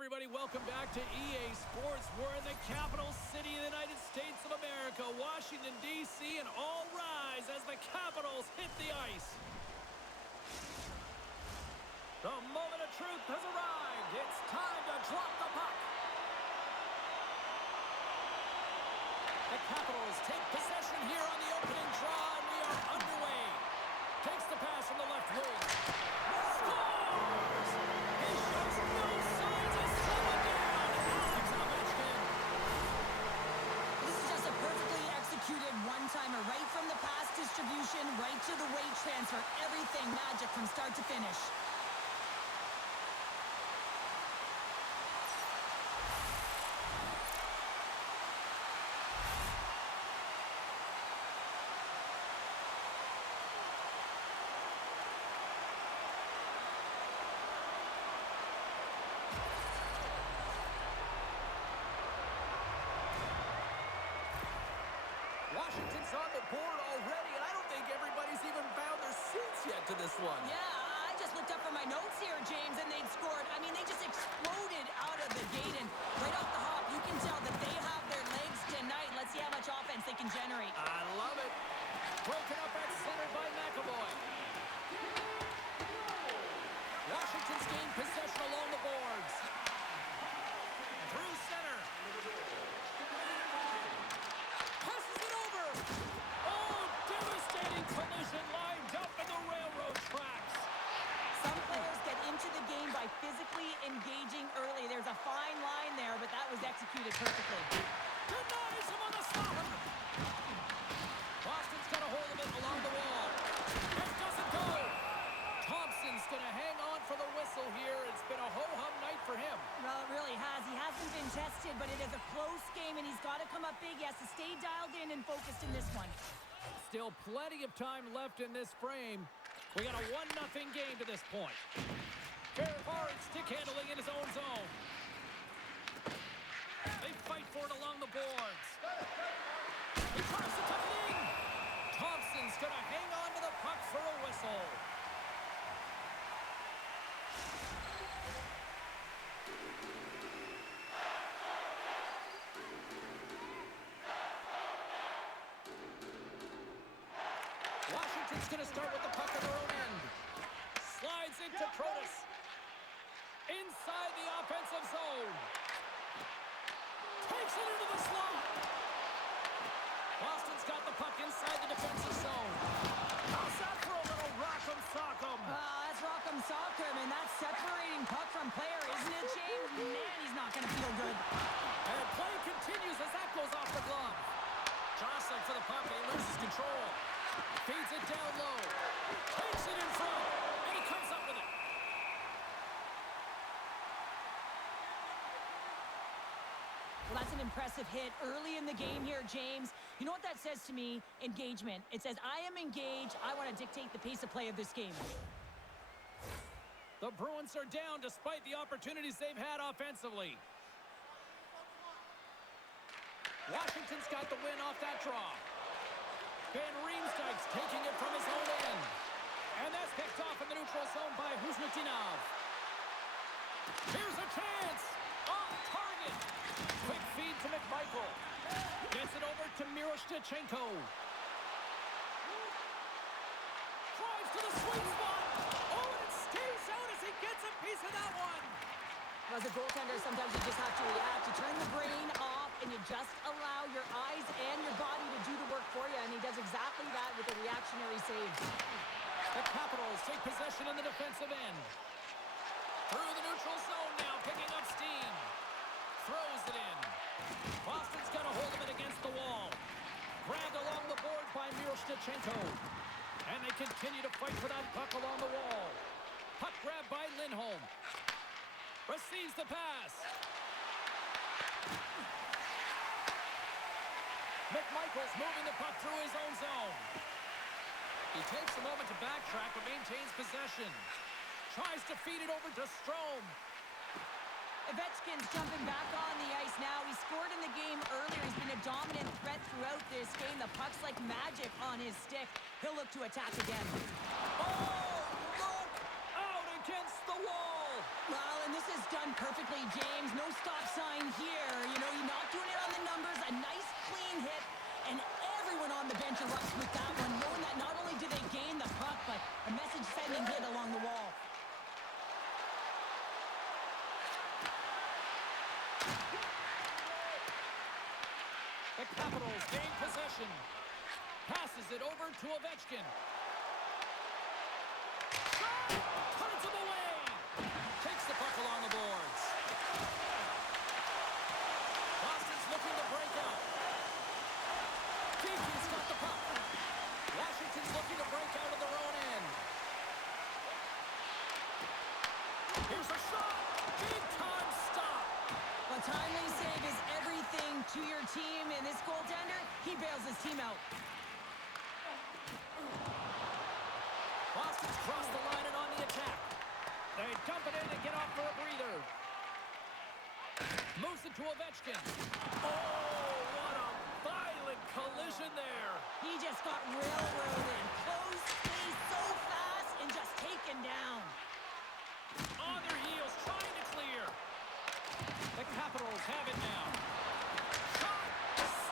everybody, welcome back to EA Sports. We're in the capital city of the United States of America, Washington, D.C., and all rise as the Capitals hit the ice. The moment of truth has arrived. It's time to drop the puck. The Capitals take possession here on the opening draw, and we are underway. Takes the pass from the left wing. Scores! He shows no signs of slowing down. Alex Ovechkin. This is just a perfectly executed one-timer, right from the pass distribution, right to the weight transfer. Everything magic from start to finish. Washington's on the board already, and I don't think everybody's even found their seats yet to this one. Yeah, I just looked up from my notes here, James, and they'd scored. I mean, they just exploded out of the gate, and right off the hop, you can tell that they have their legs tonight. Let's see how much offense they can generate. I love it. Broken up at center by McAvoy. Washington's gained possession along the boards. Through center. Collision lined up in the railroad tracks. Some players get into the game by physically engaging early. There's a fine line there, but that was executed perfectly. Denies him on the stop. Boston's got a hold of it along the wall. It doesn't go. Thompson's going to hang on for the whistle here. It's been a ho-hum night for him. Well, it really has. He hasn't been tested, but it is a close game, and he's got to come up big. He has to stay dialed in and focused in this one. Still plenty of time left in this frame. We got a 1-0 game to this point. Very hard stick handling in his own zone. They fight for it along the boards. He tries to tuck it in. Thompson's going to hang on to the puck for a whistle. Washington's going to start with the puck at their own end. Slides into Protas. Inside the offensive zone. Takes it into the slot. Boston's got the puck inside the defensive zone. How's that for a little rock'em sock'em? That's rock'em sock'em, and that's separating puck from player, isn't it, James? Man, he's not going to feel good. And play continues as that goes off the glove. Jostling for the puck, and he loses control. Feeds it down low. Takes it in front. And he comes up with it. Well, that's an impressive hit early in the game here, James. You know what that says to me? Engagement. It says, I am engaged. I want to dictate the pace of play of this game. The Bruins are down despite the opportunities they've had offensively. Washington's got the win off that draw. Van Riemsdyk's taking it from his own end. And that's picked off in the neutral zone by Kuznitinov. Here's a chance. Off target. Quick feed to McMichael. Gets it over to Miroshnichenko. Drives to the sweet spot. Oh, and it stays out as he gets a piece of that one. As a goaltender, sometimes you just have to react. You turn the brain off, and you just allow your eyes and your body to do the work for you, and he does exactly that with a reactionary save. The Capitals take possession in the defensive end. Through the neutral zone now, picking up steam. Throws it in. Boston's got a hold of it against the wall. Grabbed along the board by Miroshnichenko. And they continue to fight for that puck along the wall. Puck grabbed by Lindholm. Receives the pass. McMichael's moving the puck through his own zone. He takes a moment to backtrack but maintains possession. Tries to feed it over to Strome. Ovechkin's jumping back on the ice now. He scored in the game earlier. He's been a dominant threat throughout this game. The puck's like magic on his stick. He'll look to attack again. Oh, look out! against the wall. Well, and this is done perfectly, James. No stop sign here. You know, you're not doing it on the numbers. A nice, clean hit. And everyone on the bench erupts with that one, knowing that not only do they gain the puck, but a message-sending hit along the wall. The Capitals gain possession. Passes it over to Ovechkin. Shot! Punts him away. Takes the puck along the boards. Boston's looking to break out. Keegan's got the puck. Washington's looking to break out of their own end. Here's a shot. Big time stop. A timely save is everything to your team, and this goaltender, he bails his team out. Boston's crossed the line and on the attack. They dump it in and get off for a breather. Moves it to Ovechkin. Oh, what a violent collision there. He just got railroaded. Closed space so fast and just taken down. On their heels, trying to clear. The Capitals have it now. Shot!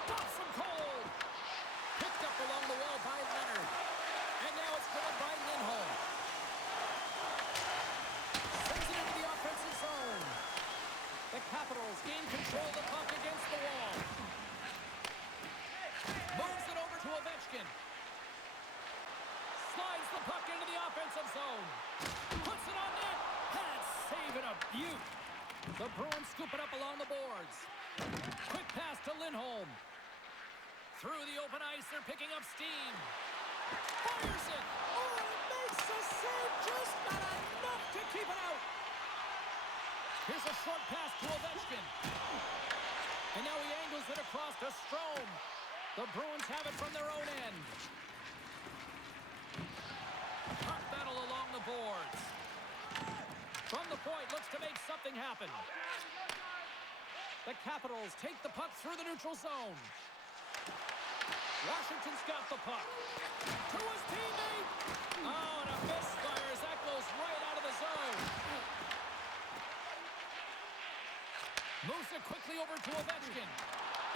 Stops him cold. Picked up along the wall by Leonard. And now it's driven by Lindholm. Sends it into the offensive zone. The Capitals gain control of the puck against the wall. Moves it over to Ovechkin. Slides the puck into the offensive zone. Puts it on net. And save it a beaut. The Bruins scoop it up along the boards. Quick pass to Lindholm. Through the open ice, they're picking up steam. Fires it. Oh, it makes a save. Just not enough to keep it out. Here's a short pass to Ovechkin. And now he angles it across to Strome. The Bruins have it from their own end. Puck battle along the boards. From the point, looks to make something happen. The Capitals take the puck through the neutral zone. Washington's got the puck. To his teammate. Oh, and a misfire as that goes right out of the zone. Moves it quickly over to Ovechkin.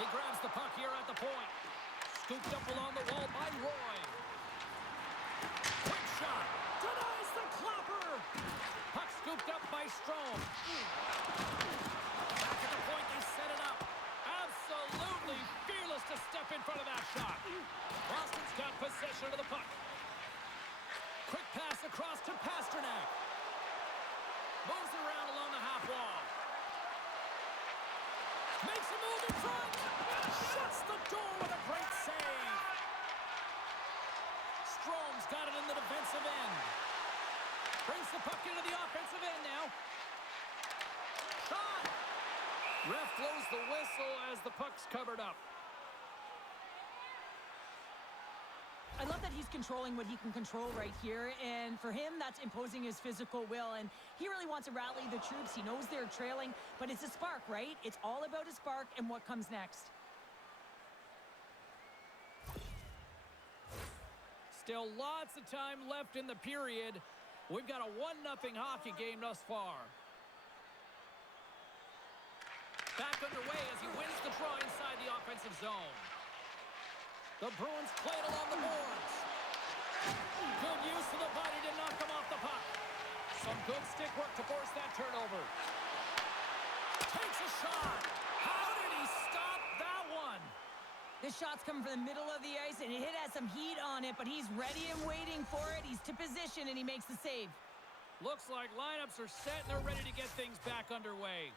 He grabs the puck here at the point. Scooped up along the wall by Roy. Quick shot. Denies the clapper. Puck scooped up by Strome. Back at the point, they set it up. Absolutely fearless to step in front of that shot. Boston's got possession of the puck. Quick pass across to Pasternak. Moves around along the half wall. Makes a move in front. Shuts the door with a great save. Strome's got it in the defensive end. Brings the puck into the offensive end now. Shot! Ref blows the whistle as the puck's covered up. I love that he's controlling what he can control right here, and for him, that's imposing his physical will, and he really wants to rally the troops. He knows they're trailing, but it's a spark, right? It's all about a spark and what comes next. Still lots of time left in the period. We've got a 1-0 hockey game thus far. Back underway as he wins the draw inside the offensive zone. The Bruins play it along the boards. Good use of the body to knock him off the puck. Some good stick work to force that turnover. Takes a shot. How did he stop that one? This shot's coming from the middle of the ice, and it has some heat on it, but he's ready and waiting for it. He's to position, and he makes the save. Looks like lineups are set, and they're ready to get things back underway.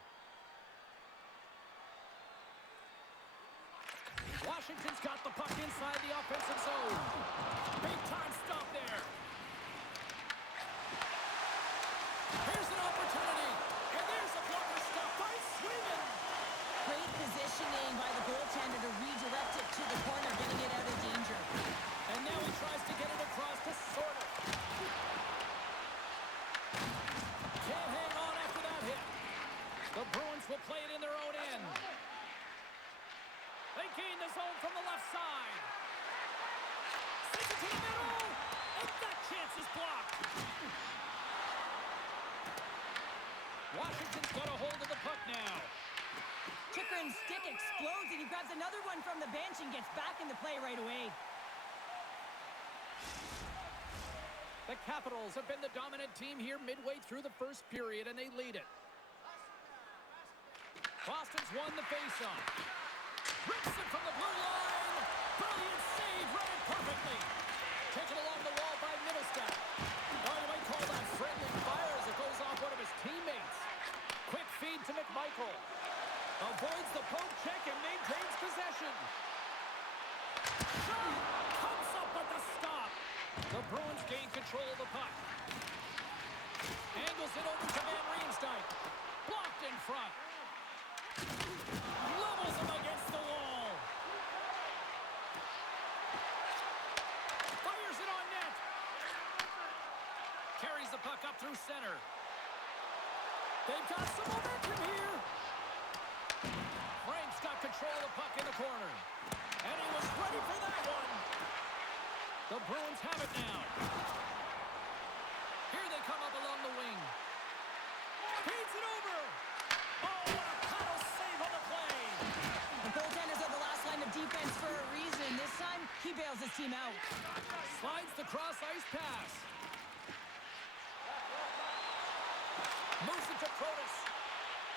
Washington's got the puck inside the offensive zone. Big time stop there. Here's an opportunity. And there's a blocker stop by Sweden. Great positioning by the goaltender to redirect it to the corner, getting it out of danger. And now he tries to get it across to Sorter. Can't hang on after that hit. The Bruins will play it in their own end. They gain the zone from the left side. Sends it Bruins stick explodes, and he grabs another one from the bench and gets back into play right away. The Capitals have been the dominant team here midway through the first period, and they lead it. Boston's won the faceoff. Rips it from the blue line. Brilliant save, read it perfectly. Taken along the wall by Middlestat. Oh, you might call that friendly fire as it goes off one of his teammates. Quick feed to McMichael. Avoids the poke check and maintains possession. Shot! Comes up with the stop. The Bruins gain control of the puck. Angles it over to Van Riemsdyk. Blocked in front. Levels him against the wall. Fires it on net. Carries the puck up through center. They've got some momentum here. Frank's got control of the puck in the corner. And he was ready for that one. The Bruins have it now. Here they come up along the wing. Feeds it over. Oh, what a paddle save on the play. The goaltenders are the last line of defense for a reason. This time, he bails his team out. Slides the cross-ice pass. Moves it to Protas.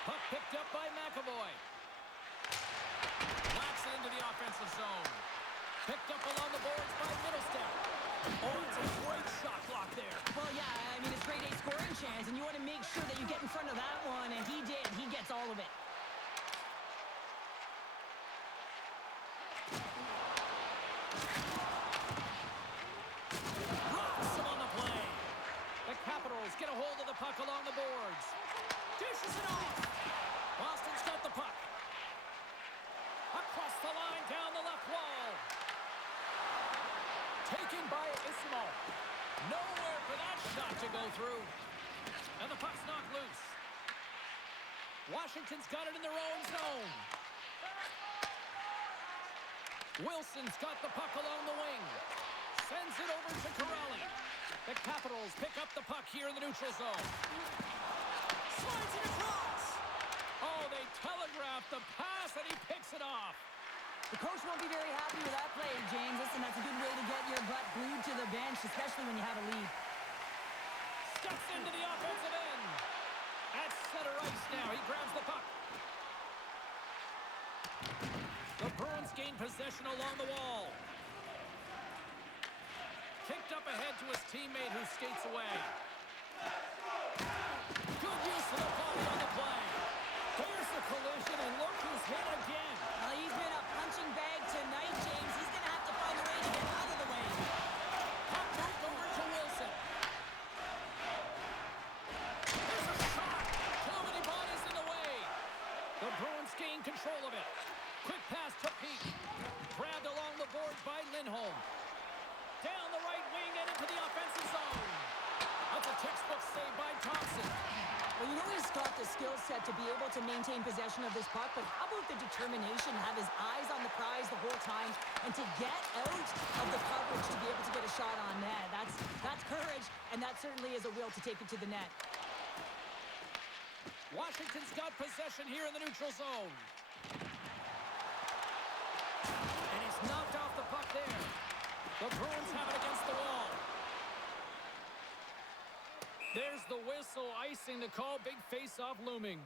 Puck picked up by McAvoy. Whacks it into the offensive zone. Picked up along the boards by Middlestat. Oh, it's a great shot block there. Well, yeah, I mean, it's grade A scoring chance, and you want to make sure that you get in front of that one, and he did. He gets all of it. Rocks him on the play. The Capitals get a hold of the puck along the boards. Dishes it off. Boston's got the puck. Across the line, down the left wall. Taken by Ismo. Nowhere for that shot to go through. And the puck's knocked loose. Washington's got it in their own zone. Wilson's got the puck along the wing. Sends it over to Corrali. The Capitals pick up the puck here in the neutral zone. Slides it across. Oh, they telegraph the pass, and he picks it off. The coach won't be very happy with that play, James. Listen, that's a good way to get your butt glued to the bench, especially when you have a lead. Steps into the offensive end. At center ice now. He grabs the puck. The Bruins gain possession along the wall. Kicked up ahead to his teammate who skates away. Good use of the body on the play. There's the collision, and look who's hit again. Well, he's been a punching bag tonight, James. He's going to have to find a way to get out of the way. Puck moved over to Wilson. There's a shot. Too many bodies in the way. The Bruins gain control of it. Quick pass to Peak. Grabbed along the boards by Lindholm. Down the right wing and into the offensive zone. That's a textbook save by Thompson. Well, you know he's got the skill set to be able to maintain possession of this puck, but how about the determination, have his eyes on the prize the whole time, and to get out of the coverage to be able to get a shot on net. That's courage, and that certainly is a will to take it to the net. Washington's got possession here in the neutral zone. And he's knocked off the puck there. The Bruins have it against the wall. There's the whistle, icing the call. Big face-off looming.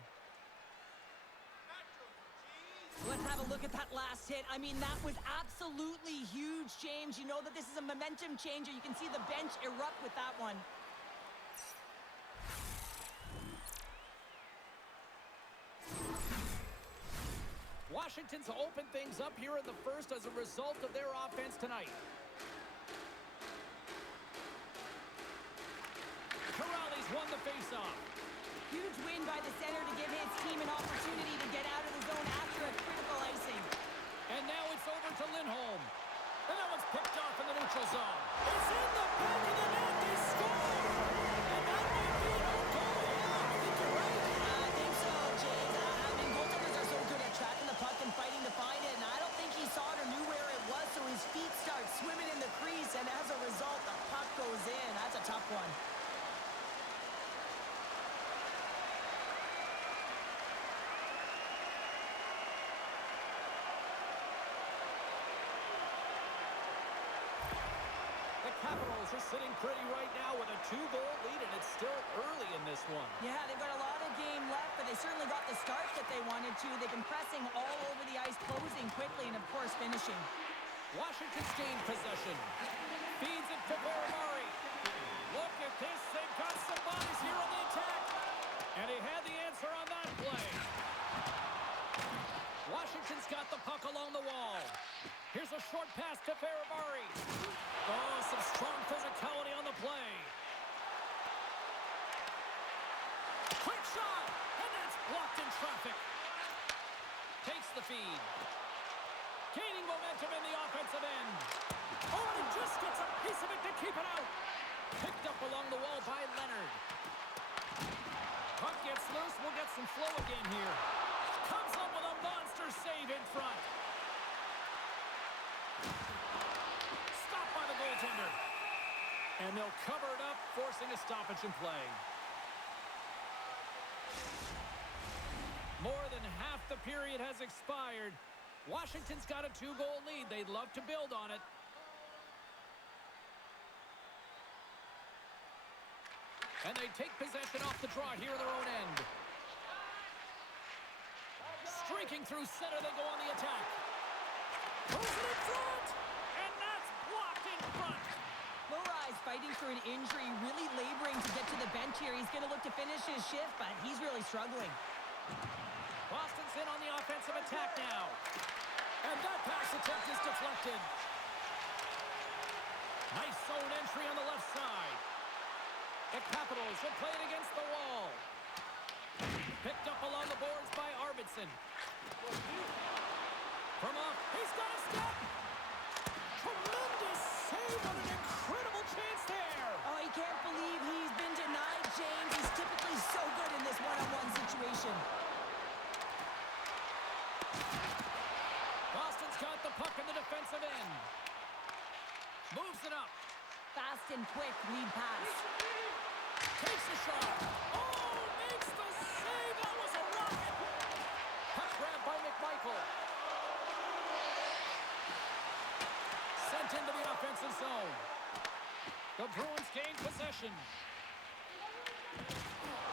Let's have a look at that last hit. I mean, that was absolutely huge, James. You know that this is a momentum changer. You can see the bench erupt with that one. Washington's opened things up here in the first as a result of their offense tonight. Corrali's won the faceoff. Huge win by the center to give his team an opportunity to get out of the zone after a critical icing. And now it's over to Lindholm. And that one's picked off in the neutral zone. It's in the back of the net. They score! And that might be an own goal. Yeah, I think you're right. I think so, James. I mean, goaltenders are so good at tracking the puck and fighting to find it, and I don't think he saw it or knew where it was, so his feet start swimming in the crease, and as a result, the puck goes in. That's a tough one. Capitals are sitting pretty right now with a 2-goal lead, and it's still early in this one. Yeah, they've got a lot of game left, but they certainly got the start that they wanted to. They've been pressing all over the ice, closing quickly, and, of course, finishing. Washington's gained possession. Feeds it to Boromari. Look at this. They've got some bodies here on the attack. And he had the answer on that play. Washington's got the puck along the wall. Here's a short pass to Boromari. Oh, some strong physicality on the play. Quick shot. And that's blocked in traffic. Takes the feed. Gaining momentum in the offensive end. Oh, and he just gets a piece of it to keep it out. Picked up along the wall by Leonard. Puck gets loose. We'll get some flow again here. Comes up with a monster save in front. Stopped by the goaltender. And they'll cover it up, forcing a stoppage in play. More than half the period has expired. Washington's got a 2-goal lead. They'd love to build on it. And they take possession off the draw here in their own end. Streaking through center, they go on the attack. Throws it in front! And that's blocked in front. Lohrai's fighting through an injury, really laboring to get to the bench here. He's going to look to finish his shift, but he's really struggling. Boston's in on the offensive attack now. And that pass attempt is deflected. Nice zone entry on the left side. The Capitals are playing against the wall. Picked up along the boards by Arvidsson. From off, he's got a step. Tremendous save on an incredible chance there. Oh, he can't believe he's been denied, James. He's typically so good in this one-on-one situation. Boston's got the puck in the defensive end. Moves it up. Fast and quick lead pass. Takes a shot. Oh, makes the save. That was a rocket. Puck grabbed by McMichael. Sent into the offensive zone. The Bruins gain possession.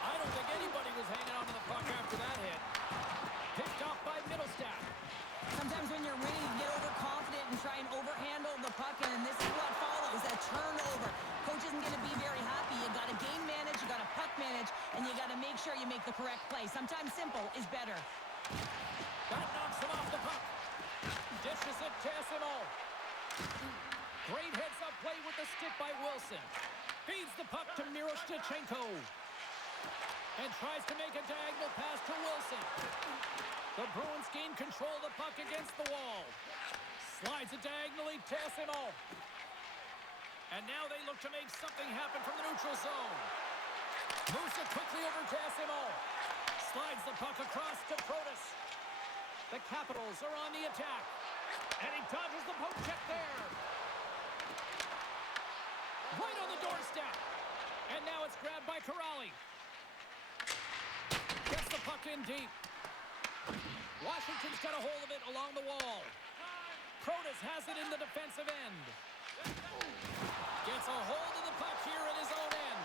I don't think anybody was hanging on to the puck after that hit. Picked off by Middlestat. Sometimes when you're winning, you get overconfident and try and overhandle the puck, and this is what follows, a turnover. Coach isn't going to be very happy. You got to game manage, you got to puck manage, and you got to make sure you make the correct play. Sometimes simple is better. That knocks him off the puck. Dishes it to Esimo. Great heads-up play with the stick by Wilson. Feeds the puck to Miroshnichenko. And tries to make a diagonal pass to Wilson. The Bruins gain control of the puck against the wall. Slides it diagonally to Esimo. And now they look to make something happen from the neutral zone. Moves it quickly over to Esimo. Slides the puck across to Protas. The Capitals are on the attack. And he dodges the poke check there. Right on the doorstep. And now it's grabbed by Corrali. Gets the puck in deep. Washington's got a hold of it along the wall. Protas has it in the defensive end. Gets a hold of the puck here in his own end.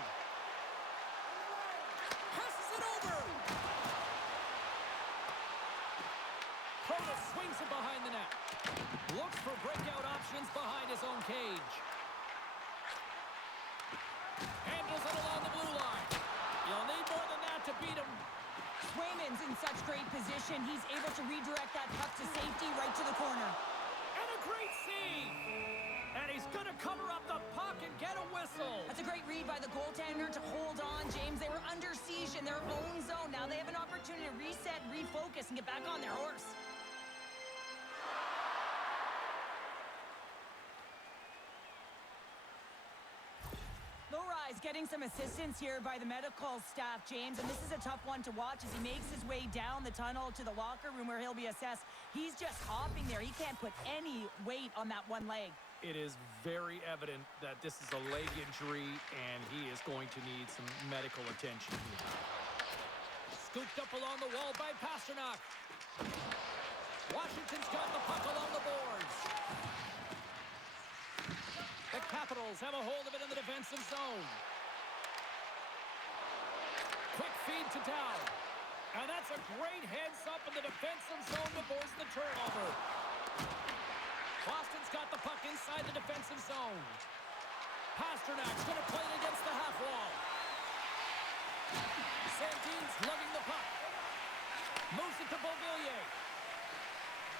Passes it over. Protas swings it behind the net. Looks for breakout options behind his own cage. Handles it along the blue line. You'll need more than that to beat him. Swayman's in such great position. He's able to redirect that puck to safety right to the corner. And a great save. And he's going to cover up the puck and get a whistle. That's a great read by the goaltender to hold on, James. They were under siege in their own zone. Now they have an opportunity to reset, refocus, and get back on their horse. Lohrai's getting some assistance here by the medical staff, James, and this is a tough one to watch as he makes his way down the tunnel to the locker room where he'll be assessed. He's just hopping there. He can't put any weight on that one leg. It is very evident that this is a leg injury, and he is going to need some medical attention here. Scooped up along the wall by Pasternak. Washington's got the puck along the boards. The Capitals Capitals have a hold of it in the defensive zone. Quick feed to Dow. And that's a great heads-up in the defensive zone to force the turnover. Boston's got the puck inside the defensive zone. Pasternak's going to play it against the half wall. Sandin's lugging the puck. Moves it to Beauvillier.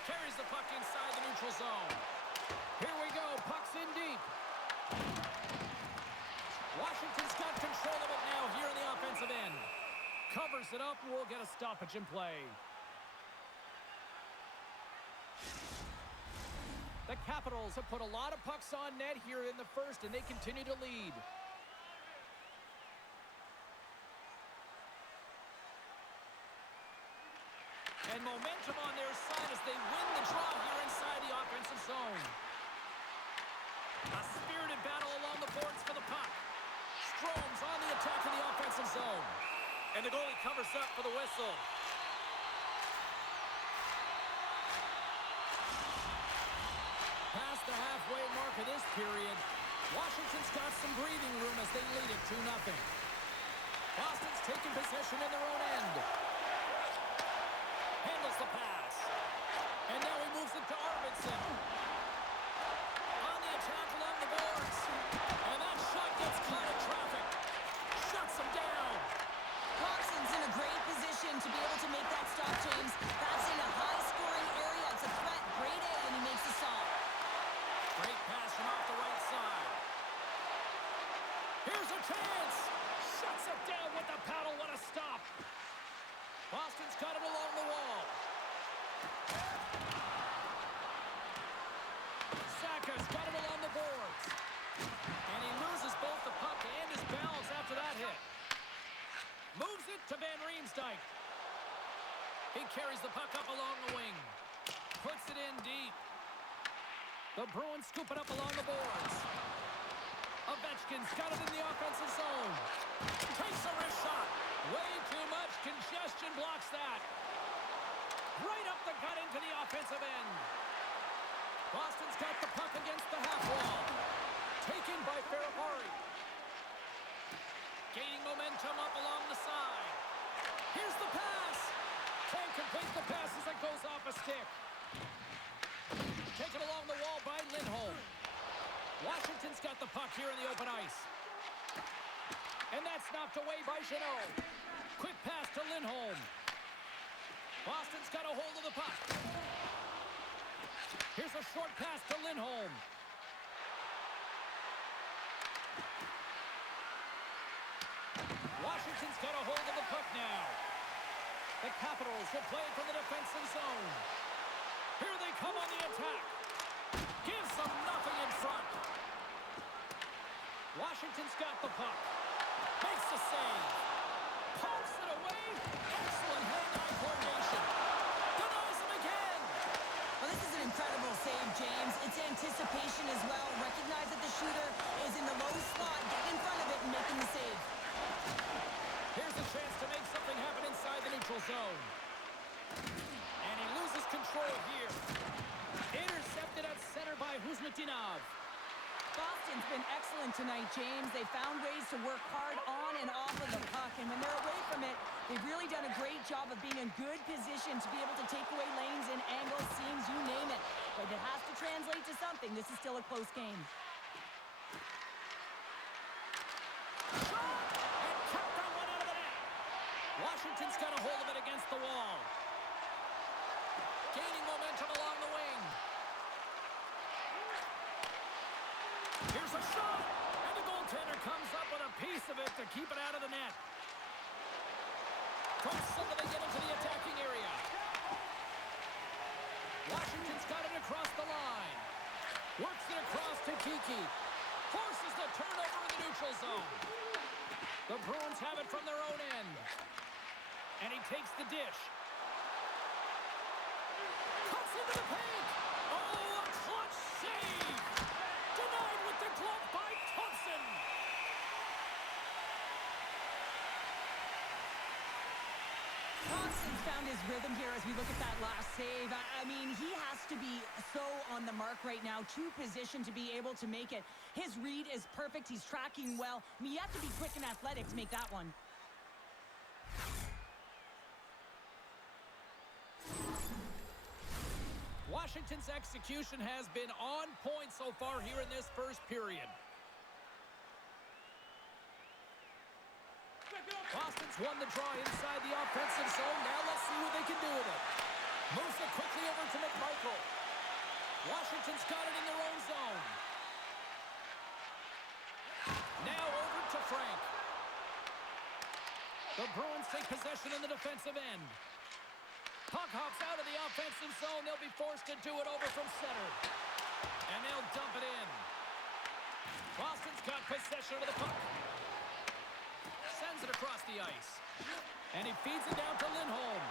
Carries the puck inside the neutral zone. Here we go. Puck's in deep. Washington's got control of it now here in the offensive end. Covers it up and we'll get a stoppage in play. The Capitals have put a lot of pucks on net here in the first, and they continue to lead. And momentum on their side as they win the draw here inside the offensive zone. A spirited battle along the boards for the puck. Strome's on the attack in the offensive zone. And the goalie covers up for the whistle. Past the halfway mark of this period, Washington's got some breathing room as they lead it 2-0. Boston's taking possession in their own end. Handles the pass. And now he moves it to Arvidsson. On the attack along the boards. And that shot gets caught in traffic. Shuts him down. Clarkson's in a great position to be able to make that stop, James. That's in a high-scoring area. It's a threat. Grade A, and he makes the stop. Great pass from off the right side. Here's a chance. Shuts it down with the paddle. What a stop. Boston's got it along the wall. Saka's got it along the boards. And he loses both the puck and his balance after that hit. Moves it to Van Riemsdyk. He carries the puck up along the wing. Puts it in deep. The Bruins scoop it up along the boards. Ovechkin's got it in the offensive zone. Takes a wrist shot. Way too much congestion blocks that. Right up the gut into the offensive end. Boston's got the puck against the half wall. Taken by Ferrari. Gaining momentum up along the side. Here's the pass. Can't complete the pass as it goes off a stick. Taken along the wall by Lindholm. Washington's got the puck here in the open ice. And that's knocked away by Jeannot. Quick pass to Lindholm. Boston's got a hold of the puck. Here's a short pass to Lindholm. Washington's got a hold of the puck now. The Capitals will play it from the defensive zone. Here they come on the attack. Gives them nothing in front. Washington's got the puck. Makes the save. Pokes it away. Excellent hand-eye coordination. Denies him again. Well, this is an incredible save, James. It's anticipation as well. Recognize that the shooter is in the low slot. Get in front of it and making the save. Here's a chance to make something happen inside the neutral zone. And he loses control here. Intercepted at center by Kuzmitinov. Boston's been excellent tonight, James. They found ways to work hard on and off of the puck, and when they're away from it, they've really done a great job of being in good position to be able to take away lanes and angles, seams, you name it. But it has to translate to something. This is still a close game. Shot! And kept that one out of the net. Washington's got a hold of it against the wall. Gaining momentum along the wing. Here's a shot, and the goaltender comes up with a piece of it to keep it out of the net. From some they get into the attacking area. Washington's got it across the line. Works it across to Kiki. Forces the turnover in the neutral zone. The Bruins have it from their own end. And he takes the dish. Cuts into the paint. Oh, a clutch save. Denied with the glove by Thompson. Thompson's found his rhythm here as we look at that last save. I mean, he has to be so on the mark right now, too positioned to be able to make it. His read is perfect. He's tracking well. I mean, you have to be quick and athletic to make that one. Washington's execution has been on point so far here in this first period. Boston's won the draw inside the offensive zone. Now let's see what they can do with it. Moves it quickly over to McMichael. Washington's got it in their own zone. Now over to Frank. The Bruins take possession in the defensive end. Puck hops out of the offensive zone. They'll be forced to do it over from center. And they'll dump it in. Boston's got possession of the puck. Sends it across the ice. And he feeds it down to Lindholm.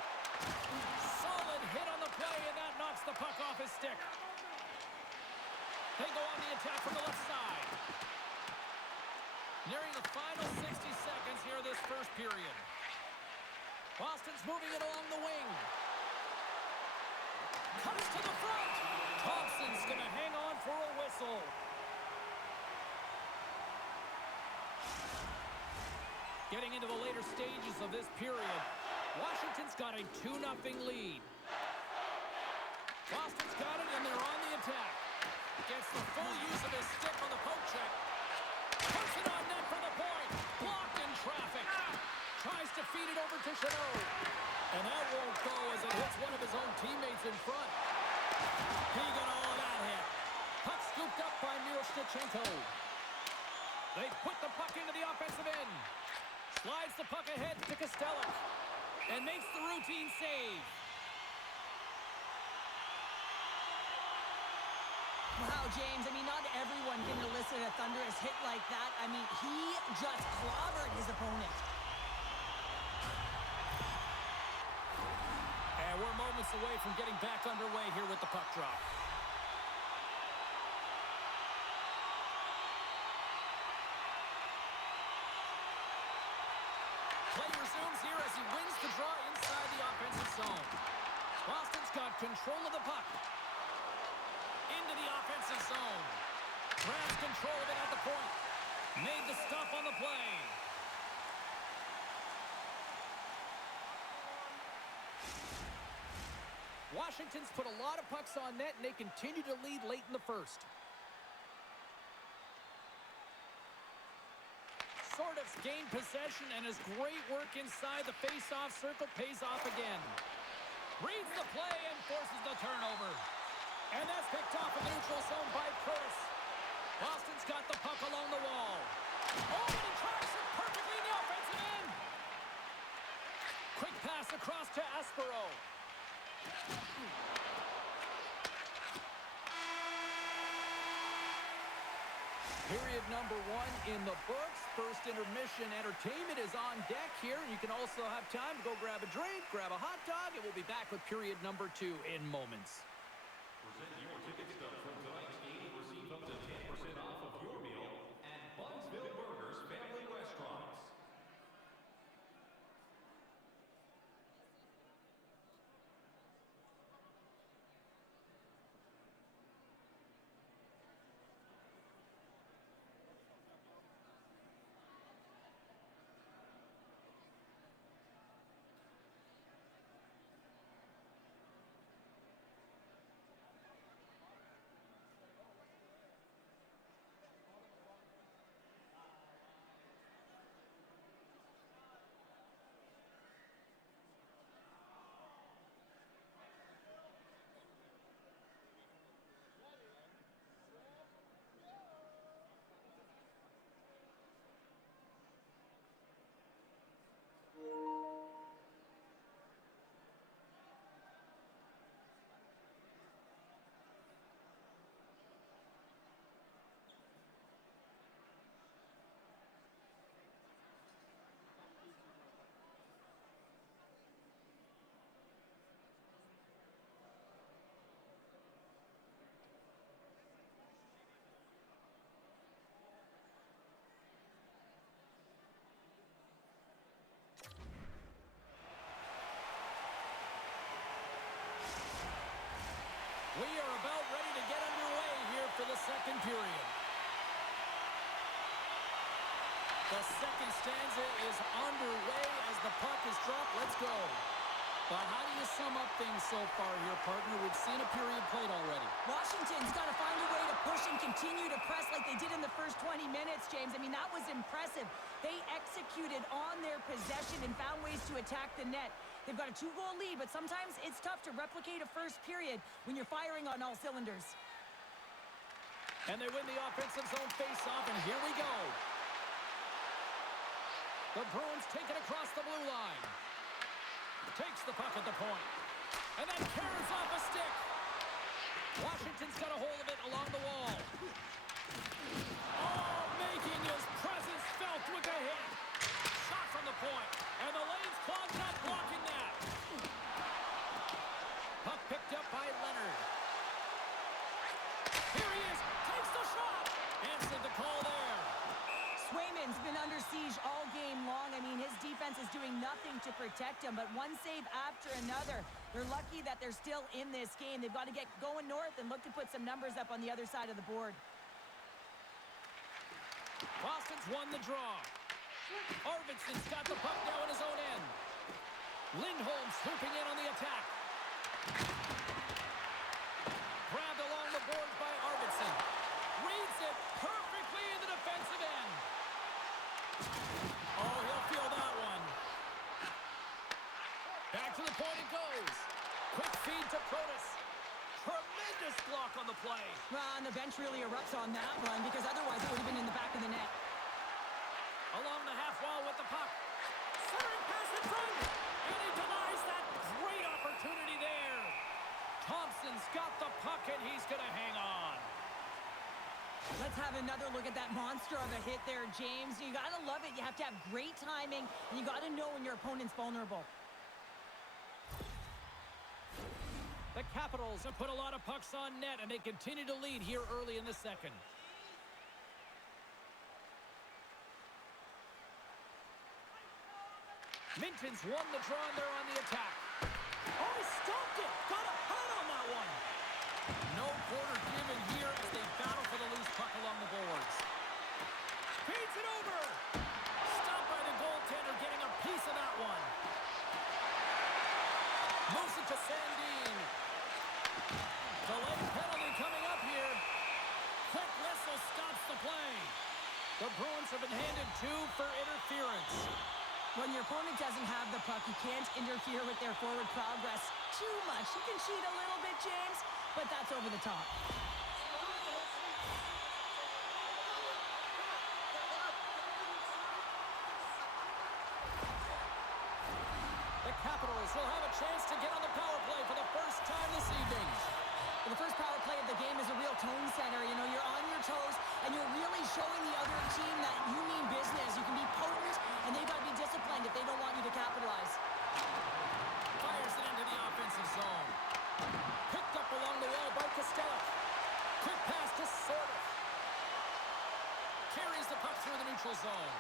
Solid hit on the play, and that knocks the puck off his stick. They go on the attack from the left side. Nearing the final 60 seconds here of this first period. Boston's moving it along the wing. Comes to the front. Thompson's going to hang on for a whistle. Getting into the later stages of this period, Washington's got a 2-0 lead. Boston's got it, and they're on the attack. Gets the full use of his stick on the poke check. Puts it on net for the point. Blocked in traffic. Tries to feed it over to Chanot. And that won't go as it hits one of his own teammates in front. He got all of that hit. Puck scooped up by Miroshnichenko. They put the puck into the offensive end. Slides the puck ahead to Costello. And makes the routine save. Wow, James, I mean, not everyone can elicit a thunderous hit like that. I mean, he just clobbered his opponent. And we're moments away from getting back underway here with the puck drop. Play resumes here as he wins the draw inside the offensive zone. Boston's got control of the puck. Into the offensive zone. Grabs control of it at the point. Made the stop on the play. Washington's put a lot of pucks on net, and they continue to lead late in the first. Sort of gained possession, and his great work inside the face-off circle pays off again. Reads the play and forces the turnover. And that's picked off in the neutral zone by Curtis. Boston's got the puck along the wall. Oh, and he tracks it perfectly in the offensive end. Quick pass across to Aspero. Period number 1 in the books. First intermission entertainment is on deck here. You can also have time to go grab a drink, grab a hot dog, and we'll be back with period number 2 in moments. Present your ticket stub from tonight's game. Receive up to 10% off of your meal at Bunsville Burgers Family Restaurants. period. The second stanza is underway as the puck is dropped. Let's go. But how do you sum up things so far here, partner? We've seen a period played already. Washington's got to find a way to push and continue to press like they did in the first 20 minutes, James. I mean, that was impressive. They executed on their possession and found ways to attack the net. They've got a 2-goal lead, but sometimes it's tough to replicate a first period when you're firing on all cylinders. And they win the offensive zone face-off, and here we go. The Bruins take it across the blue line. Takes the puck at the point. And then carries off a stick. Washington's got a hold of it along the wall. Oh, making his presence felt with a hit. Shot from the point. And the lane's clogged up, blocking that. Puck picked up by Leonard. Here he is. Takes the shot. Answered the call there. Swayman's been under siege all game long. I mean, his defense is doing nothing to protect him, but one save after another. They're lucky that they're still in this game. They've got to get going north and look to put some numbers up on the other side of the board. Boston's won the draw. Arvidsson's got the puck now in his own end. Lindholm swooping in on the attack. Grabbed along the boards by Arvidsson. Reads it perfectly in the defensive end. Oh, he'll feel that one. Back to the point it goes. Quick feed to Protas. Tremendous block on the play. Well, and the bench really erupts on that one because otherwise it would have been in the back of the net. Along the half wall with the puck. Centering pass in front. And he denies that great opportunity there. Thompson's got the puck and he's going to hang on. Let's have another look at that monster of a hit there, James. You got to love it. You have to have great timing, and you got to know when your opponent's vulnerable. The Capitals have put a lot of pucks on net, and they continue to lead here early in the second. Minton's won the draw, and they're on the attack. Oh, he stopped it! Got a head on that one! No quarter given here as they battle for the loose puck along the boards. Feeds it over! Stopped by the goaltender, getting a piece of that one. Moves it to Sandin. Delayed penalty coming up here. Quick whistle stops the play. The Bruins have been handed 2 for interference. When your opponent doesn't have the puck, you can't interfere with their forward progress too much. You can cheat a little bit, James, but that's over the top. The Capitals will have a chance to get on the power play for the first time this evening. Well, the first power play of the game is a real tone setter. You know, you're on your toes, and you're really showing the other team that you mean business. You can be potent, and they've got to be disciplined if they don't want you to capitalize. Fires it into the offensive zone. Picked up along the wall by Costello. Quick pass to Sorter. Carries the puck through the neutral zone.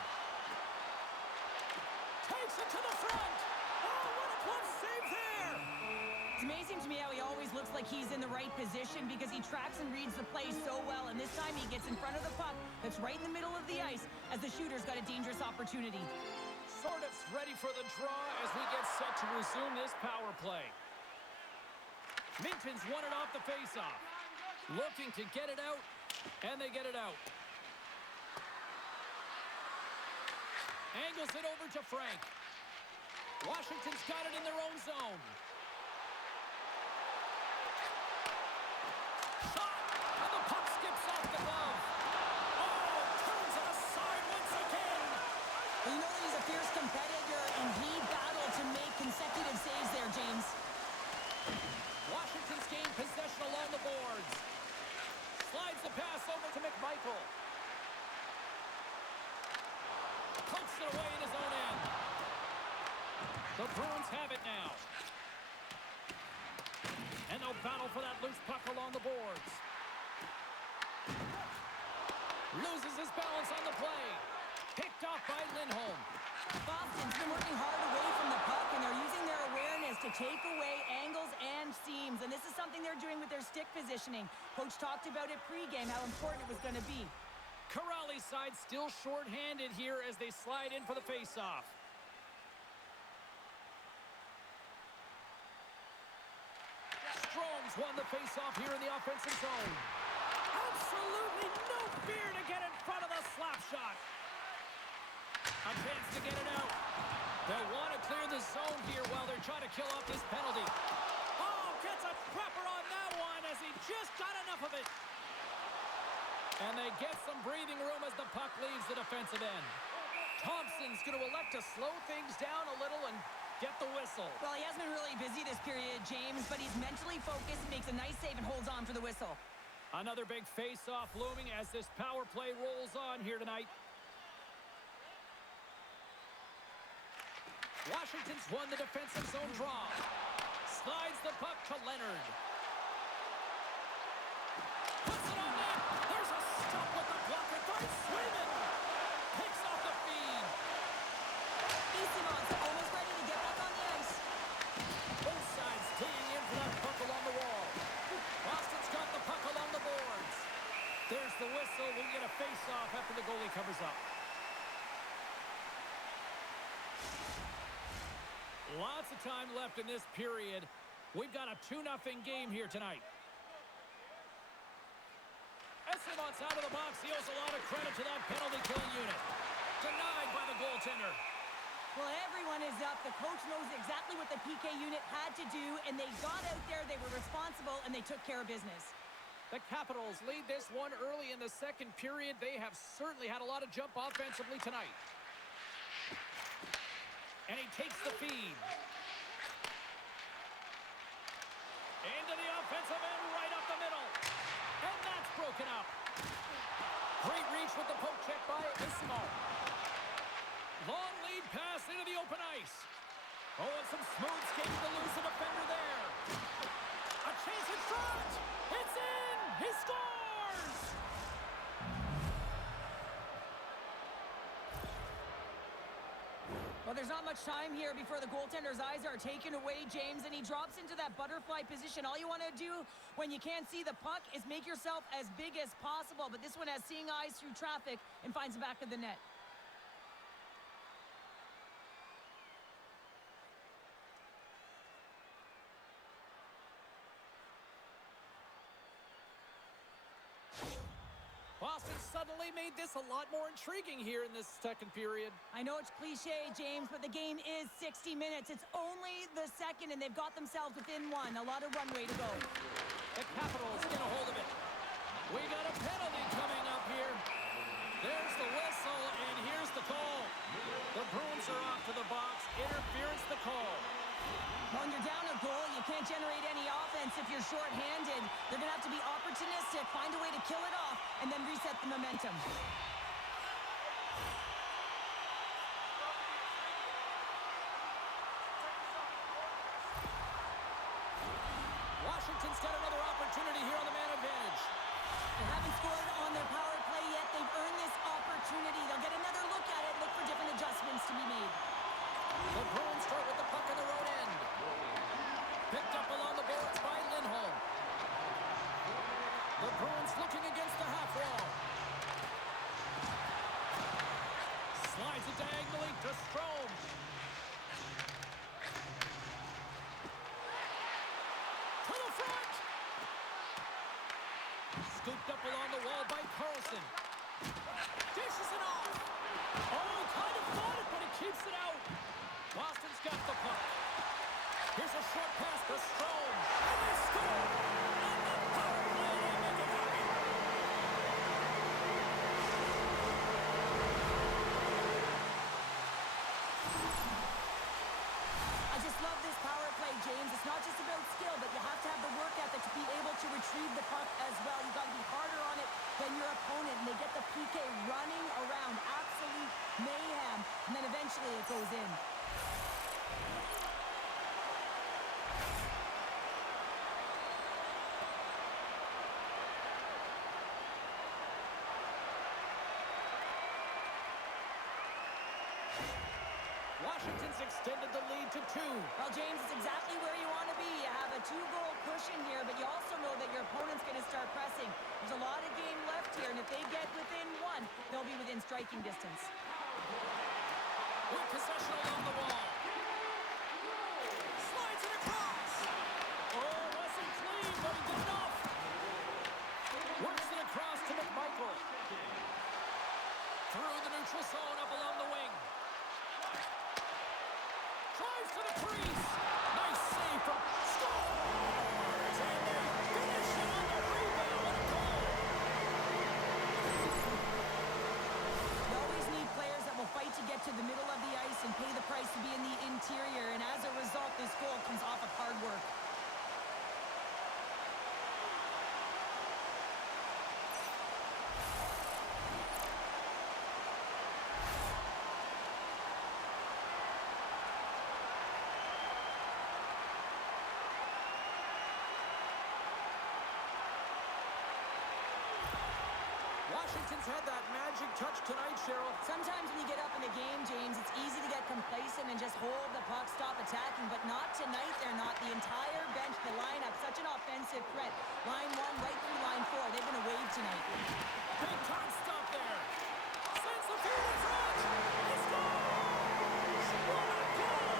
Takes it to the front. Oh, what a glove save there! It's amazing to me how he always looks like he's in the right position because he tracks and reads the play so well, and this time he gets in front of the puck that's right in the middle of the ice as the shooter's got a dangerous opportunity. Sortev's ready for the draw as we get set to resume this power play. Minton's won it off the faceoff. Looking to get it out, and they get it out. Angles it over to Frank. Washington's got it in their own zone. Shot, and the puck skips off the glove. Oh, turns it aside once again. Well, you know he's a fierce competitor, and he battled to make consecutive saves there, James. Washington's gained possession along the boards. Slides the pass over to McMichael. Pokes it away in his own end. The Bruins have it now. And they'll battle for that loose puck along the boards. Loses his balance on the play. Picked off by Lindholm. Boston's been working hard away from the puck, and they're using their awareness to take away angles and seams, and this is something they're doing with their stick positioning. Coach talked about it pregame, how important it was going to be. Corrali's side still shorthanded here as they slide in for the faceoff. Strome's won the faceoff here in the offensive zone. Absolutely no fear to get in front of the slap shot. A chance to get it out. They'll want to clear the zone here while they're trying to kill off this penalty. Oh, gets a prepper on that one as he just got enough of it. And they get some breathing room as the puck leaves the defensive end. Thompson's going to elect to slow things down a little and get the whistle. Well, he hasn't been really busy this period, James, but he's mentally focused, makes a nice save, and holds on for the whistle. Another big face-off looming as this power play rolls on here tonight. Washington's won the defensive zone draw. Slides the puck to Leonard. Puts it on net. There's a stop with the block and by Swayman. Picks off the feed. Easymon's almost ready to get back on the ice. Both sides digging in for that puck along the wall. Boston's got the puck along the boards. There's the whistle. We'll get a face-off after the goalie covers up. Lots of time left in this period. We've got a 2-0 game here tonight. Estermont's out of the box. He owes a lot of credit to that penalty-killing unit. Denied by the goaltender. Well, everyone is up. The coach knows exactly what the PK unit had to do, and they got out there, they were responsible, and they took care of business. The Capitals lead this one early in the second period. They have certainly had a lot of jump offensively tonight. And he takes the feed. Into the offensive end, right up the middle. And that's broken up. Great reach with the poke check by Estermont. Long lead pass into the open ice. Oh, and some smooth skating to lose the defender there. A chance in front. It's in. He scores. Well, there's not much time here before the goaltender's eyes are taken away, James, and he drops into that butterfly position. All you want to do when you can't see the puck is make yourself as big as possible, but this one has seeing eyes through traffic and finds the back of the net. Boston suddenly made this a lot more intriguing here in this second period. I know it's cliche, James, but the game is 60 minutes. It's only the second, and they've got themselves within one. A lot of runway to go. The Capitals get a hold of it. We got a penalty coming up here. There's the whistle, and here's the call. The Bruins are off to the box. Interference the call. When you're down a goal, you can't generate any offense if you're shorthanded. They're going to have to be opportunistic, find a way to kill it off, and then reset the momentum. Washington's got another opportunity here on the man advantage. They haven't scored on their power play yet. They've earned this opportunity. They'll get another look at it, look for different adjustments to be made. The Bruins start with the puck in the road end. Picked up along the boards by Lindholm. The Bruins looking against the half wall. Slides it diagonally to Strome. To the front. Scooped up along the wall by Carlson. Dishes it off. Oh, kind of fought it, but he keeps it out. Boston's got the puck. Here's a short pass to Strome. And they score! And the power play, they make it happen. I just love this power play, James. It's not just about skill, but you have to have the work ethic to be able to retrieve the puck as well. You've got to be harder on it than your opponent, and they get the PK running around. Absolute mayhem, and then eventually it goes in. Washington's extended the lead to 2. Well, James, it's exactly where you want to be. You have a 2-goal cushion here, but you also know that your opponent's going to start pressing. There's a lot of game left here, and if they get within 1, they'll be within striking distance. With possession along the wall. Slides it across. Oh, wasn't clean, but he did enough. Works it across to McMichael. Through the neutral zone, up along the wing. Drives to the crease. Nice save from scores. And they finish it on the rebound. What a goal. You always need players that will fight to get to the middle of the ice and pay the price to be in the interior, and as a result, this goal comes off of hard work. Washington's had that magic touch tonight, Cheryl. Sometimes when you get up in a game, James, it's easy to get complacent and just hold the puck, stop attacking, but not tonight. They're not. The entire bench, the lineup, such an offensive threat. Line 1 right through line 4. They've been a wave tonight. Big time stop there. Sends the field in front. He scores! What a goal!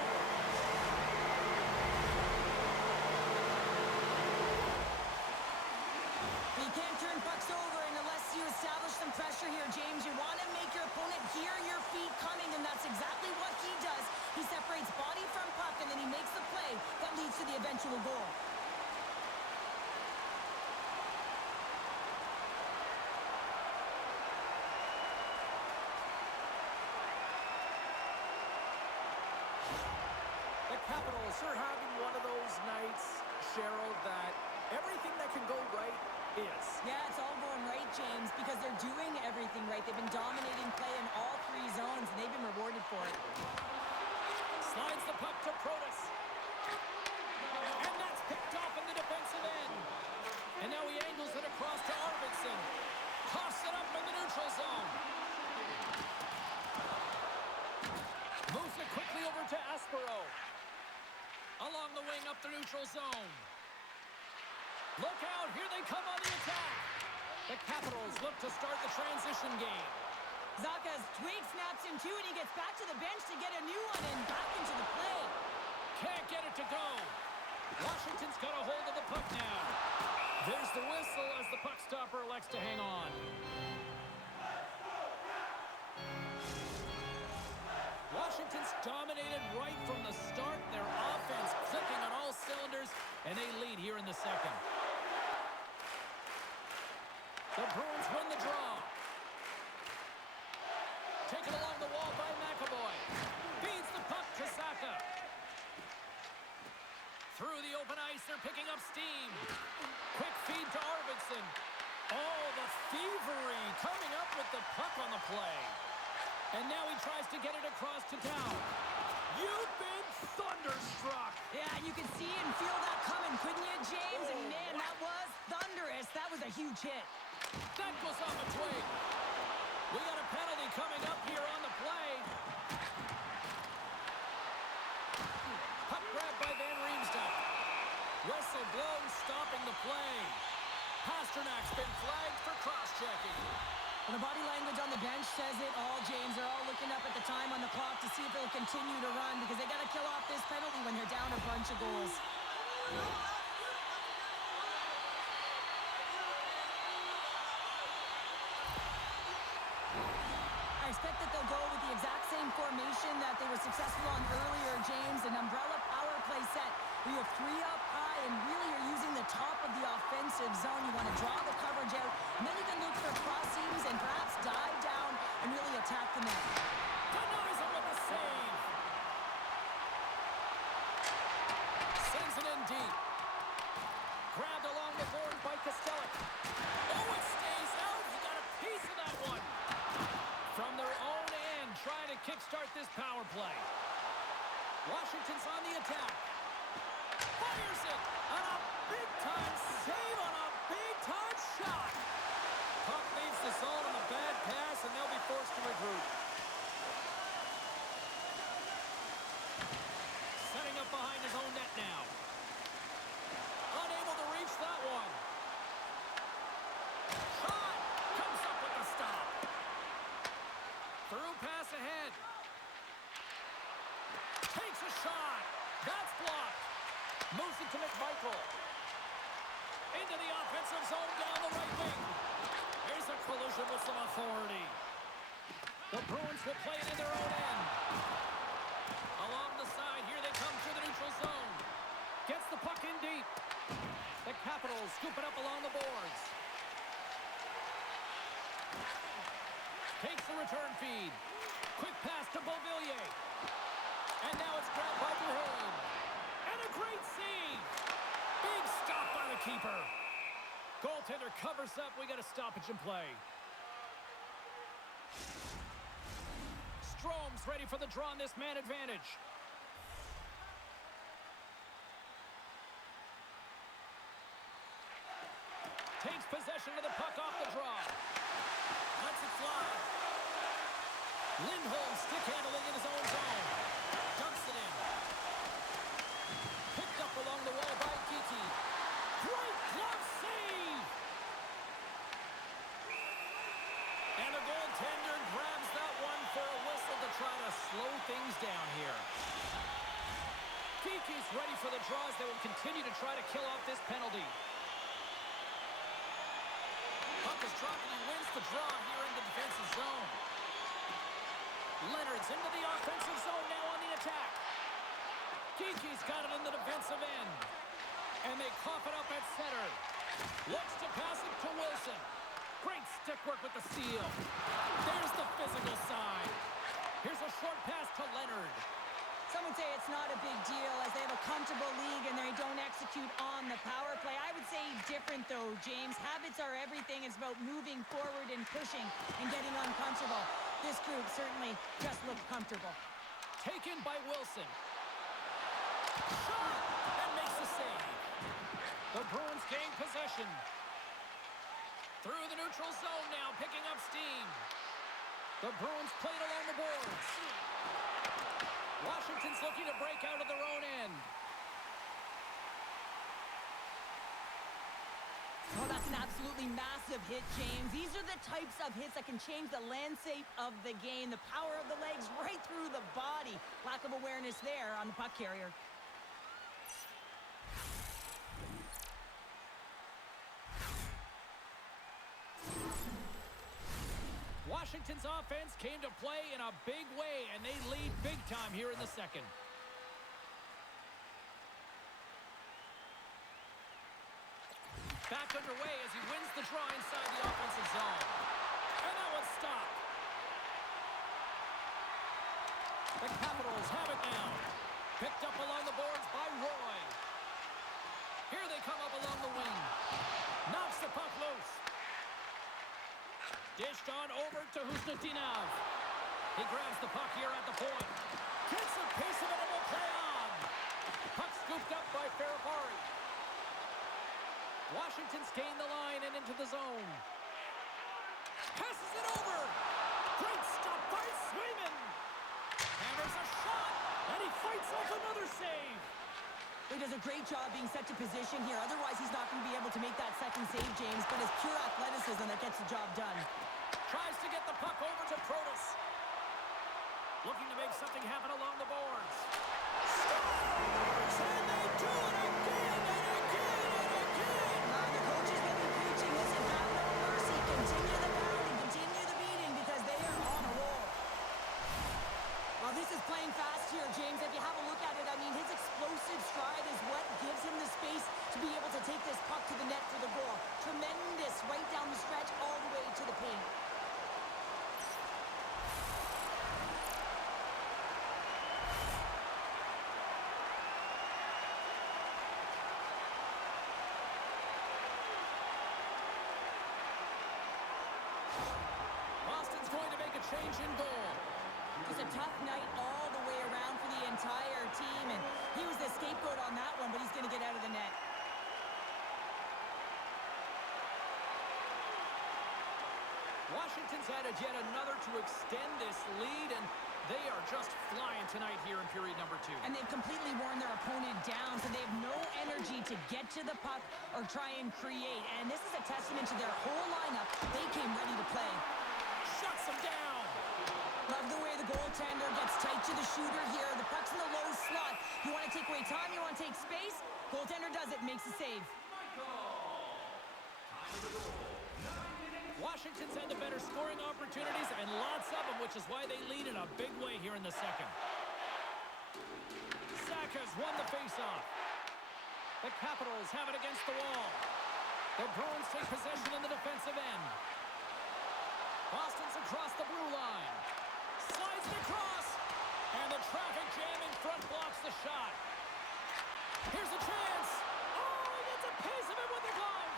You can't turn pucks over unless you establish some pressure here, James. You want to make your opponent hear your feet coming, and that's exactly what he does. He separates body from puck, and then he makes the play that leads to the eventual goal. The Capitals are having one of those nights, Cheryl, that everything that can go right is. Yeah, it's all going right, James, because they're doing everything right. They've been dominating play in all 3 zones, and they've been rewarded for it. Slides the puck to Protas. And that's picked off in the defensive end. And now he angles it across to Arvidsson. Toss it up in the neutral zone. Moves it quickly over to Aspero. Along the wing up the neutral zone. Look out, here they come on the attack. The Capitals look to start the transition game. Zaka's twig snaps him too, and he gets back to the bench to get a new one and back into the play. Can't get it to go. Washington's got a hold of the puck now. There's the whistle as the puck stopper elects to hang on. Washington's dominated right from the start. Their offense clicking on all cylinders, and they lead here in the second. The Bruins win the draw. Taken along the wall by McAvoy. Feeds the puck to Saka. Through the open ice, they're picking up steam. Quick feed to Arvidsson. Oh, the thievery coming up with the puck on the play. And now he tries to get it across to town. You've been thunderstruck. Yeah, you can see and feel that coming, couldn't you, James? And man, that was thunderous. That was a huge hit. That goes off a twig. We got a penalty coming up here on the play. Puck grabbed by Van Riemsdyk. Whistle blown, stopping the play. Pasternak's been flagged for cross-checking. Well, the body language on the bench says it all, James. They're all looking up at the time on the clock to see if they'll continue to run because they got to kill off this penalty when they're down a bunch of goals. I expect that they'll go with the exact same formation that they were successful on earlier, James, an umbrella power play set where you have 3 up high and really are using the top of the offensive zone. You want to draw the coverage out, and then you can look for cross seams and perhaps dive down and really attack the net. Denies him with a save. Sends it in deep. Grabbed along the boards by Kostelic. Oh, it stays out. He got a piece of that one. From their own end, trying to kickstart this power play. Washington's on the attack. Fires it on a big-time save on a big-time shot. Puck leaves the zone on a bad pass, and they'll be forced to regroup. Through pass ahead. Takes a shot. That's blocked. Moves it to McMichael. Into the offensive zone down the right wing. Here's a collision with some authority. The Bruins will play it in their own end. Along the side, here they come through the neutral zone. Gets the puck in deep. The Capitals scoop it up along the boards. Takes the return feed. Quick pass to Beauvillier. And now it's grabbed by Duhaime. And a great save. Big stop by the keeper. Goaltender covers up. We got a stoppage in play. Strome's ready for the draw on this man advantage. Takes possession of the puck off the draw. Lets it fly. Lindholm stick handling in his own zone. Dumps it in. Picked up along the wall by Kiki. Great glove save! And the goaltender grabs that one for a whistle to try to slow things down here. Kiki's ready for the draws that will continue to try to kill off this penalty. Puck is dropped and he wins the draw here in the defensive zone. Leonard's into the offensive zone now on the attack. Kiki's got it in the defensive end. And they cough it up at center. Looks to pass it to Wilson. Great stick work with the steal. There's the physical side. Here's a short pass to Leonard. Some would say it's not a big deal as they have a comfortable league and they don't execute on the power play. I would say different though, James. Habits are everything. It's about moving forward and pushing and getting uncomfortable. This group certainly just looked comfortable. Taken by Wilson. Shot! And makes the save. The Bruins gain possession. Through the neutral zone now, picking up steam. The Bruins played along the boards. Washington's looking to break out of their own end. Oh, that's an absolutely massive hit, James. These are the types of hits that can change the landscape of the game. The power of the legs right through the body. Lack of awareness there on the puck carrier. Washington's offense came to play in a big way, and they lead big time here in the second. Back underway as he wins the draw inside the offensive zone. And that one's stopped. The Capitals have it now. Picked up along the boards by Roy. Here they come up along the wing. Knocks the puck loose. Dished on over to Husnutinov. He grabs the puck here at the point. Gets a piece of it and will play on. Puck scooped up by Ferrapari. Washington's gained the line and into the zone. Passes it over. Great stop by Swayman. Hammers a shot, and he fights off another save. He does a great job being set to position here. Otherwise, he's not going to be able to make that second save, James. But it's pure athleticism that gets the job done. Tries to get the puck over to Protas. Looking to make something happen along the boards. Scores! And they do it again and again and again! The coaches will be preaching this and have no mercy. Continue the pounding, continue the beating because they are on a roll. Well, this is playing fast here, James. If you have a look at it, I mean, his explosive stride is what gives him the space to be able to take this puck to the net for the goal. Tremendous right down the stretch all the way to the paint. Boston's going to make a change in goal. It's a tough night all the way around for the entire team, and he was the scapegoat on that one, but he's going to get out of the net. Washington's added yet another to extend this lead, and they are just flying tonight here in period number 2. And they've completely worn their opponent down, so they have no energy to get to the puck or try and create. And this is a testament to their whole lineup. They came ready to play. Shuts them down. goaltender gets tight to the shooter here. The puck's in the low slot. You want to take away time, you want to take space. Goaltender does it, makes a save. Washington's had the better scoring opportunities and lots of them, which is why they lead in a big way here in the second. Has won the faceoff. The Capitals have it against the wall. The Bruins take possession in the defensive end. Boston's across the blue line. Slides it across. And the traffic jam in front blocks the shot. Here's a chance. Oh, he gets a piece of it with the glove.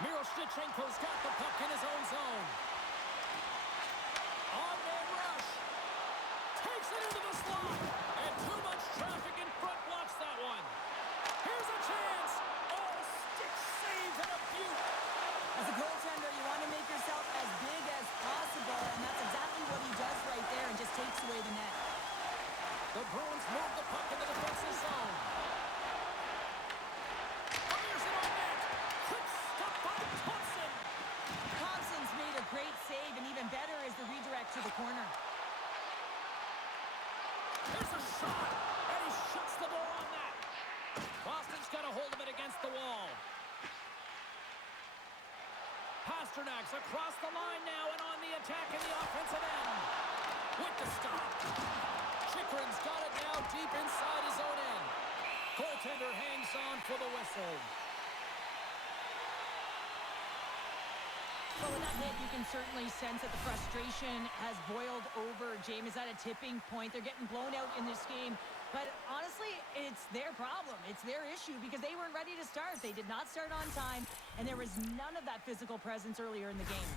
Miroshnichenko's got the puck in his own zone. On-man rush. Takes it into the slot. And too much traffic in front blocks that one. Here's a chance. Oh, stick save and a beaut. As a goaltender, you want to make yourself as big as possible, and that's exactly what he does right there and just takes away the net. The Bruins move the puck in the defensive zone. Fires it on net. Quick stop by Thompson. Thompson's made a great save, and even better is the redirect to the corner. There's a shot, and he shuts the door on that. Boston's got a hold of it against the wall. Pasternak's across the line now and on the attack in the offensive end. With the stop. Chychrun's got it now deep inside his own end. Goaltender hangs on for the whistle. So with that hit, you can certainly sense that the frustration has boiled over. James is at a tipping point. They're getting blown out in this game. But honestly, it's their problem. It's their issue because they weren't ready to start. They did not start on time, and there was none of that physical presence earlier in the game.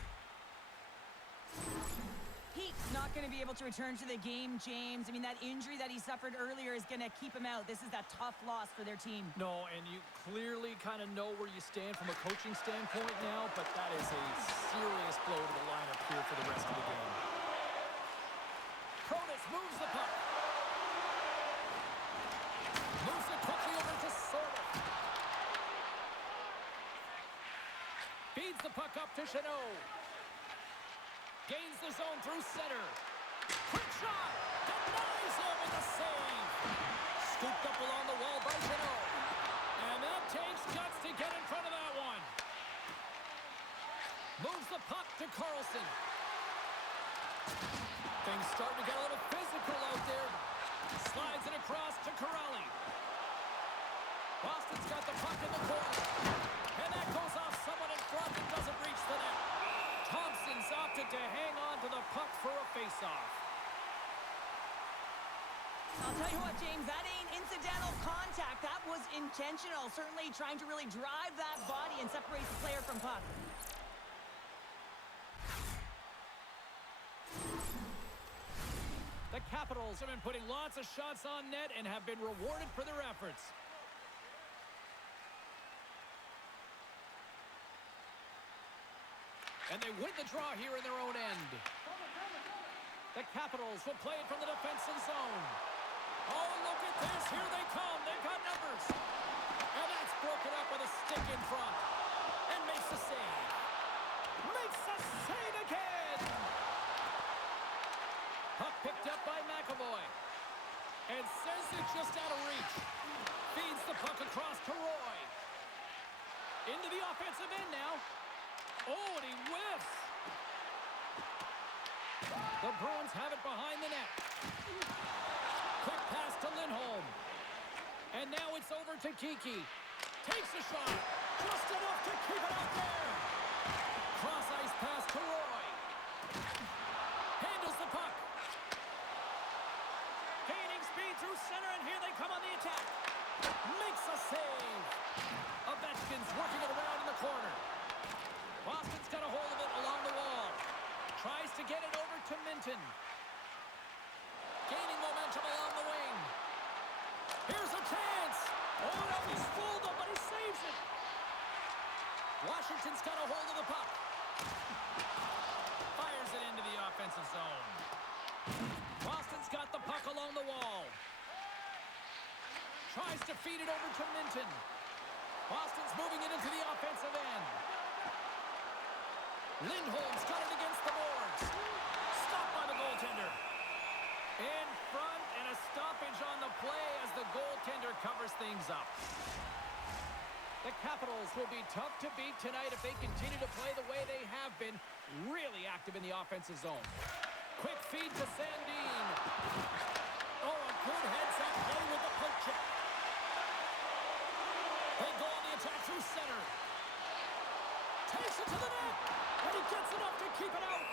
He's not going to be able to return to the game, James. I mean, that injury that he suffered earlier is going to keep him out. This is that tough loss for their team. No, and you clearly kind of know where you stand from a coaching standpoint now, but that is a serious blow to the lineup here for the rest of the game. Protas moves the puck. Moves it quickly over to Sorter. Feeds the puck up to Chanot. Gains the zone through center. Quick shot. Denies him with a save. Scooped up along the wall by Chanot. And that takes guts to get in front of that one. Moves the puck to Carlson. Things starting to get a little physical out there. Slides it across to Corrali. Boston's got the puck in the corner. And that goes off someone in front that doesn't reach the net. Thompson's opted to hang on to the puck for a face-off. I'll tell you what, James, that ain't incidental contact. That was intentional. Certainly trying to really drive that body and separate the player from puck. The Capitals have been putting lots of shots on net and have been rewarded for their efforts. And they win the draw here in their own end. The Capitals will play it from the defensive zone. Oh, look at this. Here they come. They've got numbers. And that's broken up with a stick in front. And makes the save. Makes the save again. Puck picked up by McAvoy. And sends it just out of reach. Feeds the puck across to Roy. Into the offensive end now. Oh, and he whiffs. The Bruins have it behind the net. Quick pass to Lindholm. And now it's over to Kiki. Takes a shot. Just enough to keep it out there. Cross ice pass to Roy. Handles the puck. Gaining speed through center, and here they come on the attack. Makes a save. Ovechkin's working it around in the corner. Boston's got a hold of it along the wall. Tries to get it over to Minton. Gaining momentum along the wing. Here's a chance. Oh, no, he's fooled him, but he saves it. Washington's got a hold of the puck. Fires it into the offensive zone. Boston's got the puck along the wall. Tries to feed it over to Minton. Boston's moving it into the offensive end. Lindholm's got it against the boards. things up. The Capitals will be tough to beat tonight if they continue to play the way they have been, really active in the offensive zone. Quick feed to Sandin. Oh, a good heads-up play with the poke check. They go on the attack through center. Takes it to the net, and he gets enough to keep it out.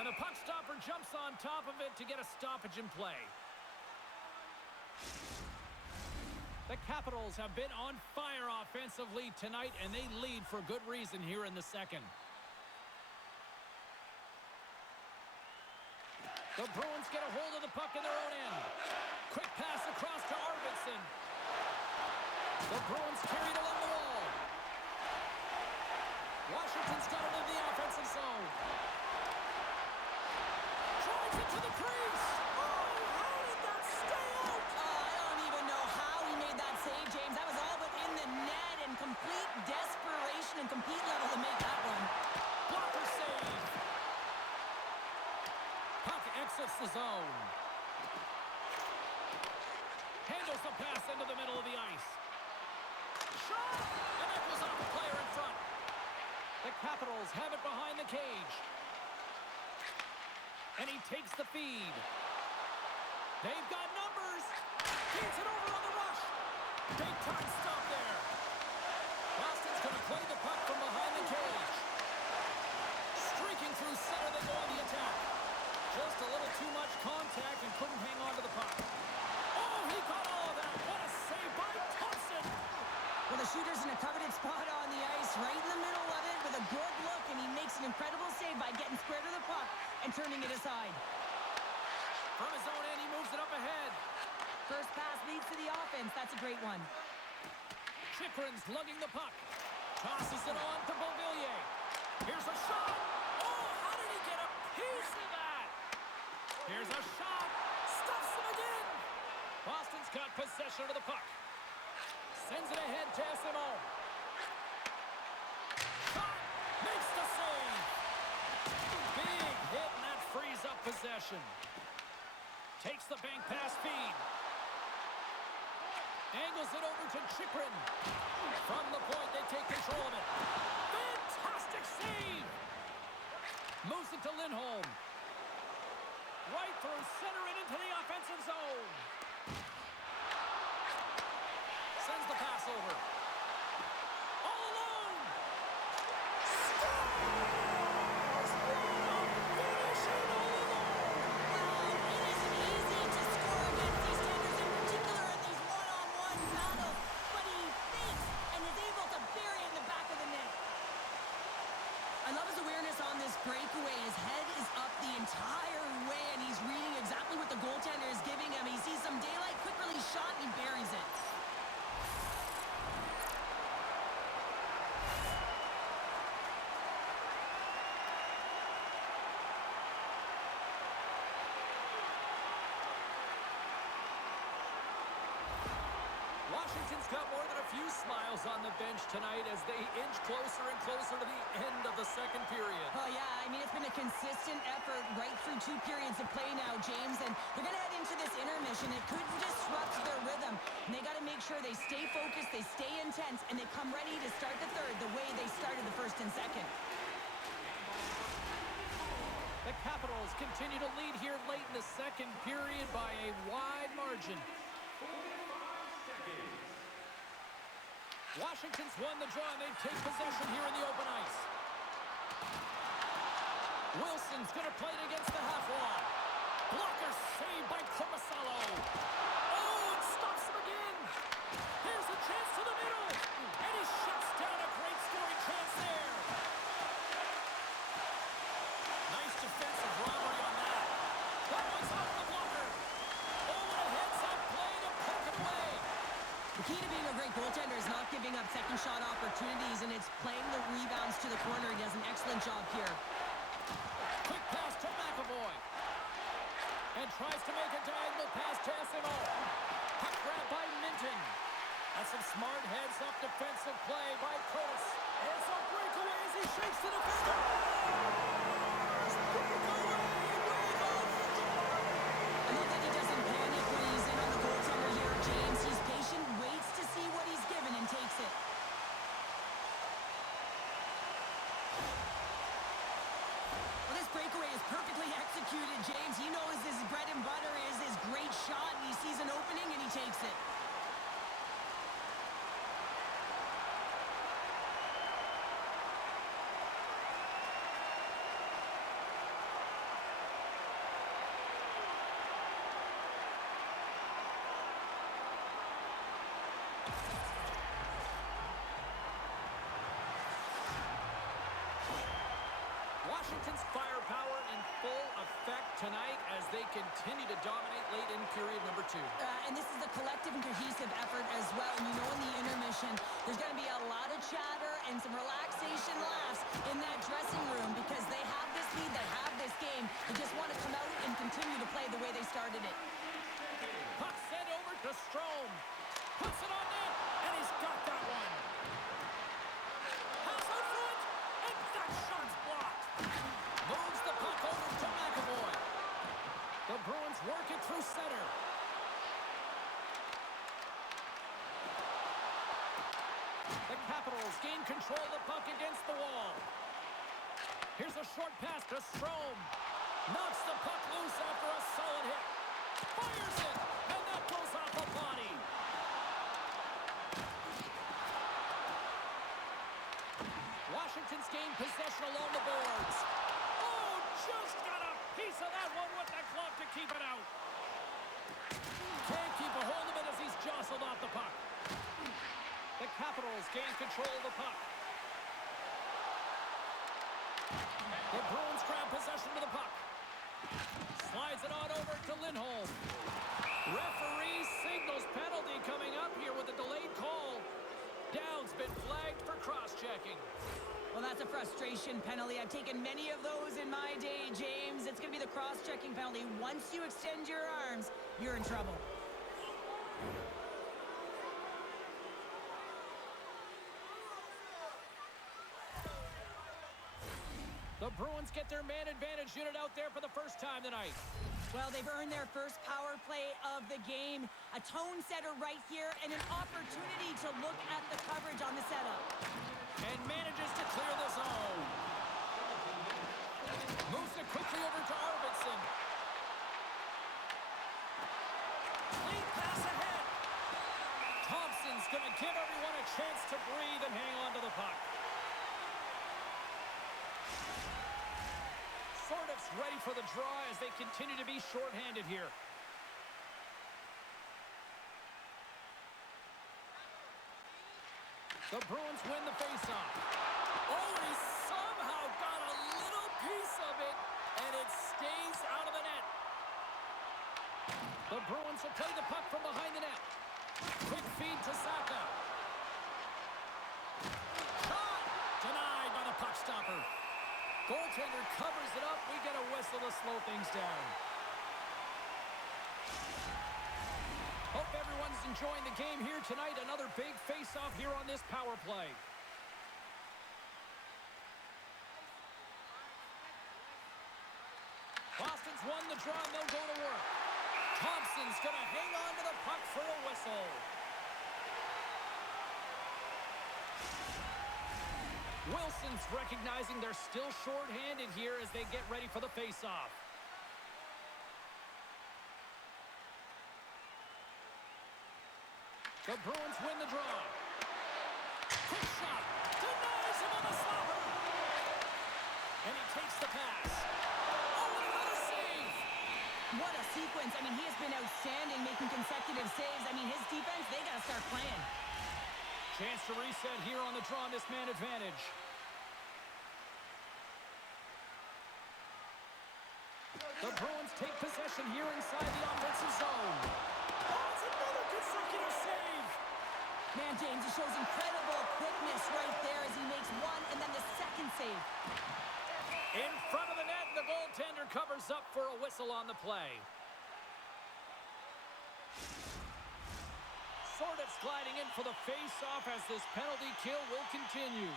And the puck stopper jumps on top of it to get a stoppage in play. The Capitals have been on fire offensively tonight, and they lead for good reason here in the second. The Bruins get a hold of the puck in their own end. Quick pass across to Arvidsson. The Bruins carry it along the wall. Washington's got it in the offensive zone. Drives it to the crease. Oh, how did that stay out? I don't even know how he made that save, James. That was all within the net and complete desperation and complete level to make that one. Blocker save. Puck exits the zone. Handles the pass into the middle of the ice. Shot! And that goes off the player in front. The Capitals have it behind the cage. And he takes the feed. They've got numbers. Feeds it over on the rush. Big time stop there. Boston's going to play the puck from behind the cage. Streaking through center, they go on the attack. Just a little too much contact and couldn't hang on to the puck. Oh, he caught all of that. What a save by Thompson. Well, the shooter's in a coveted spot on the ice, right in the middle of it with a good look, and he makes an incredible save by getting square to the puck and turning it aside. From his own end, he moves it up ahead. First pass leads to the offense. That's a great one. Chikrin's lugging the puck. Tosses it on to Beauvillier. Here's a shot. Oh, how did he get a piece of that? Here's a shot. Stuffs him again. Boston's got possession of the puck. Sends it ahead to SMO. Shot. Makes the save. Big hit, and that frees up possession. Takes the bank pass feed. Angles it over to Chikrin. From the point, they take control of it. Fantastic save. Moves it to Lindholm. Right through center and into the offensive zone. Sends the pass over. All alone. Scores! Finishing all alone. Wow, it isn't easy to score against these Tigers, in particular in these one-on-one battles, but he fakes and is able to bury it in the back of the net. I love his awareness on this breakaway. His head is up the entire way, and he's reading exactly what the goaltender is giving him. He sees some daylight, quick release shot, and he buries it. Washington's got more than a few smiles on the bench tonight as they inch closer and closer to the end of the second period. Oh, yeah, I mean, it's been a consistent effort right through 2 periods of play now, James, and they're going to head into this intermission. It could disrupt their rhythm, and they got to make sure they stay focused, they stay intense, and they come ready to start the third the way they started the first and second. The Capitals continue to lead here late in the second period by a wide margin. Washington's won the draw, and they take possession here in the open ice. Wilson's going to play it against the half wall. Blocker saved by Korpisalo. Oh, it stops him again. Here's a chance to the middle, and he shuts down a great scoring chance there. Nice defensive robbery on that. That one's off the blocker. Oh, and a heads-up play to poke it away. The key to being a great goaltender is not giving up second shot opportunities, and it's playing the rebounds to the corner. He does an excellent job here. Quick pass to McAvoy. And tries to make a diagonal pass to SMO. Puck grab by Minton. That's some smart heads-up defensive play by Curtis. And some breakaway as he shakes the defender. I love that he doesn't panic when he's in on the goaltender here, James. He's patient, waits Washington's firepower in full effect tonight as they continue to dominate late in period number 2. And this is a collective and cohesive effort as well. And you know in the intermission, there's going to be a lot of chatter and some relaxation laughs in that dressing room because they have this lead, they have this game. They just want to come out and continue to play the way they started it. Puck sent over to Strome. Puts it on net, and he's got that one. Pass out front, and that shot's blocked. Moves the puck over to McAvoy. The Bruins work it through center. The Capitals gain control of the puck against the wall. Here's a short pass to Strome. Knocks the puck loose after a solid hit. Fires it, and that goes off a body. Washington's gained possession along the boards. Oh, just got a piece of that one with the glove to keep it out. Can't keep a hold of it as he's jostled off the puck. The Capitals gain control of the puck. The Bruins grab possession of the puck. Slides it on over to Lindholm. Referee signals penalty coming up here with a delayed call. Down's been flagged for cross-checking. Well, that's a frustration penalty. I've taken many of those in my day, James. It's going to be the cross-checking penalty. Once you extend your arms, you're in trouble. The Bruins get their man advantage unit out there for the first time tonight. Well, they've earned their first power play of the game. A tone setter right here and an opportunity to look at the coverage on the setup. And manages to clear the zone. Moves it quickly over to Arvidsson. Clean pass ahead. Thompson's going to give everyone a chance to breathe and hang on to the puck. Sordif's ready for the draw as they continue to be shorthanded here. The Bruins win the faceoff. Oh, he somehow got a little piece of it, and it stays out of the net. The Bruins will play the puck from behind the net. Quick feed to Saka. Shot! Denied by the puck stopper. Goaltender covers it up. We get a whistle to slow things down. Hope everyone's enjoying the game here tonight. Another big face-off here on this power play. Boston's won the draw, and they'll go to work. Thompson's going to hang on to the puck for a whistle. Wilson's recognizing they're still short-handed here as they get ready for the face-off. The Bruins win the draw. Quick shot. Denies him on the stopper. And he takes the pass. Oh, what a save. What a sequence. I mean, he has been outstanding making consecutive saves. I mean, his defense, they got to start playing. Chance to reset here on the draw on this man advantage. The Bruins take possession here inside the offensive zone. Oh, it's another consecutive save. Man, James, he shows incredible quickness right there as he makes one and then the second save. In front of the net, the goaltender covers up for a whistle on the play. Sordif's gliding in for the face-off as this penalty kill will continue.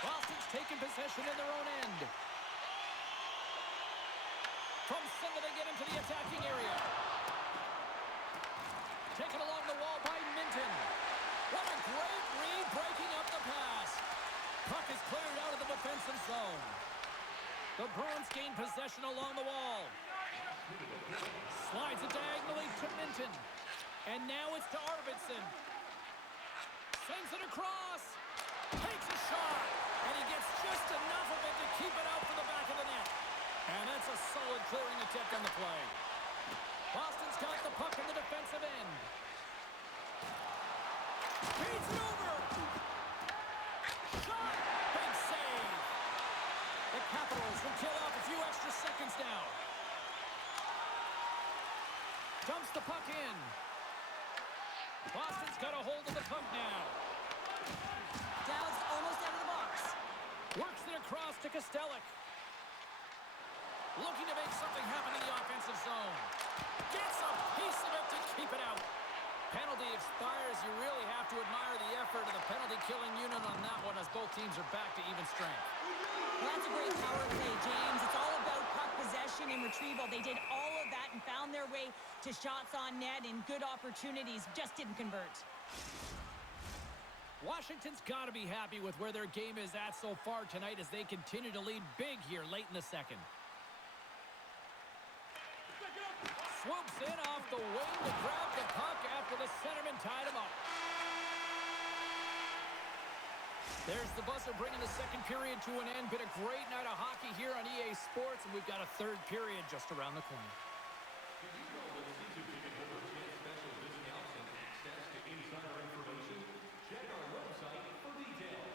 Boston's taking possession in their own end. From center they get into the attacking area. Taken along the wall by Minton. What a great read breaking up the pass. Puck is cleared out of the defensive zone. The Bruins gain possession along the wall. Slides it diagonally to Minton. And now it's to Arvidsson. Sends it across. Takes a shot. And he gets just enough of it to keep it out for the back of the net. And that's a solid clearing attempt on the play. Boston's got the puck in the defensive end. Feeds it over. Shot. Big save. The Capitals will kill off a few extra seconds now. Dumps the puck in. Boston's got a hold of the puck now. Dowd's almost out of the box. Works it across to Kostelic. Looking to make something happen in the offensive zone. Gets a piece of it to keep it out. Penalty expires. You really have to admire the effort of the penalty-killing unit on that one as both teams are back to even strength. Well, that's a great power play, James. It's all about puck possession and retrieval. They did all of that and found their way to shots on net and good opportunities. Just didn't convert. Washington's got to be happy with where their game is at so far tonight as they continue to lead big here late in the second. Swoops in off the wing to grab the puck after the centerman tied him up. There's the buzzer bringing the second period to an end. Been a great night of hockey here on EA Sports, and we've got a third period just around the corner. Did you know that season ticket holders get special discounts and access to insider information? Check our website for details.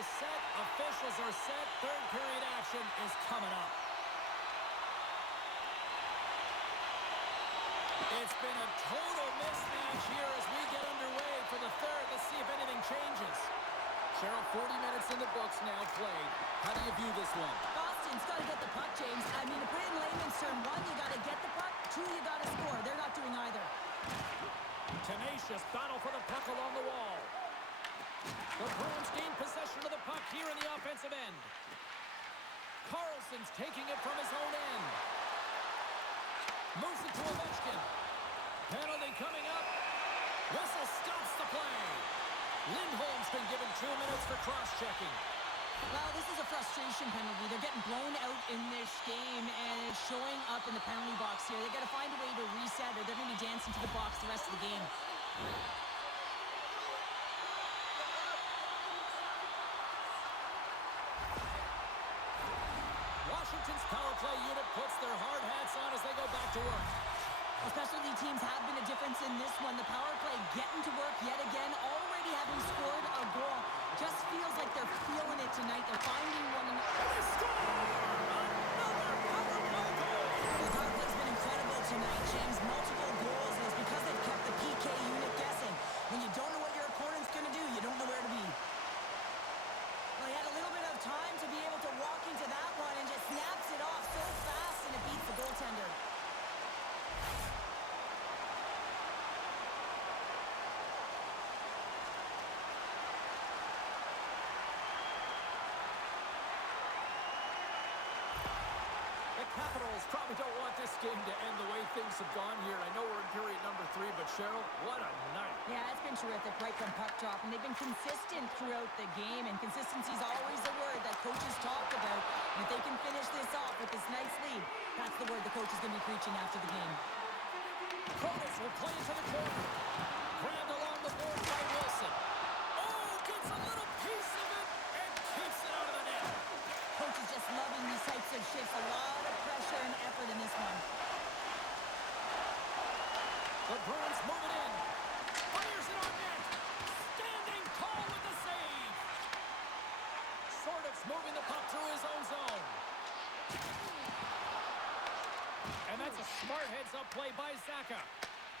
are set. Officials are set. Third period action is coming up. It's been a total mismatch here as we get underway for the third. Let's see if anything changes. Cheryl, 40 minutes in the books now played. How do you view this one? Boston's got to get the puck, James. I mean, to put it in layman's term, one, you got to get the puck. Two, you got to score. They're not doing either. Tenacious battle for the puck along the wall. The Bruins gain possession of the puck here in the offensive end. Carlson's taking it from his own end. Moves it to Ovechkin. Penalty coming up. Whistle stops the play. Lindholm's been given 2 minutes for cross-checking. Well, this is a frustration penalty. They're getting blown out in this game, and it's showing up in the penalty box here. They got to find a way to reset, or they're going to be dancing to the box the rest of the game. Washington's power play unit puts their hard hats on as they go back to work. Specialty teams have been a difference in this one. The power play getting to work yet again, already having scored a goal. Just feels like they're feeling it tonight. They're finding one another. They score! Another power play goal! The power play's been incredible tonight, James. Multiple goals, and it's because they've kept the PK unit guessing. When you don't know what your opponent's going to do, you don't know where to be. Well, he had a little bit of time to be able to walk into that one and just snaps it off so fast, and it beats the goaltender. Capitals probably don't want this game to end the way things have gone here. I know we're in period number 3, but Cheryl, what a night. Yeah, it's been terrific right from puck drop, and they've been consistent throughout the game, and consistency is always the word that coaches talk about. And if they can finish this off with this nice lead, that's the word the coach is going to be preaching after the game. Cronus will play into the corner. Grabbed along the board by Wilson. Oh, gets a little piece of it and kicks it out of the net. Coach is just loving these types of shifts. A lot of pressure and effort in this one. The Bruins move it in. Fires it on net. Standing tall with the save. Sordov's moving the puck through his own zone. And that's a smart heads-up play by Zaka.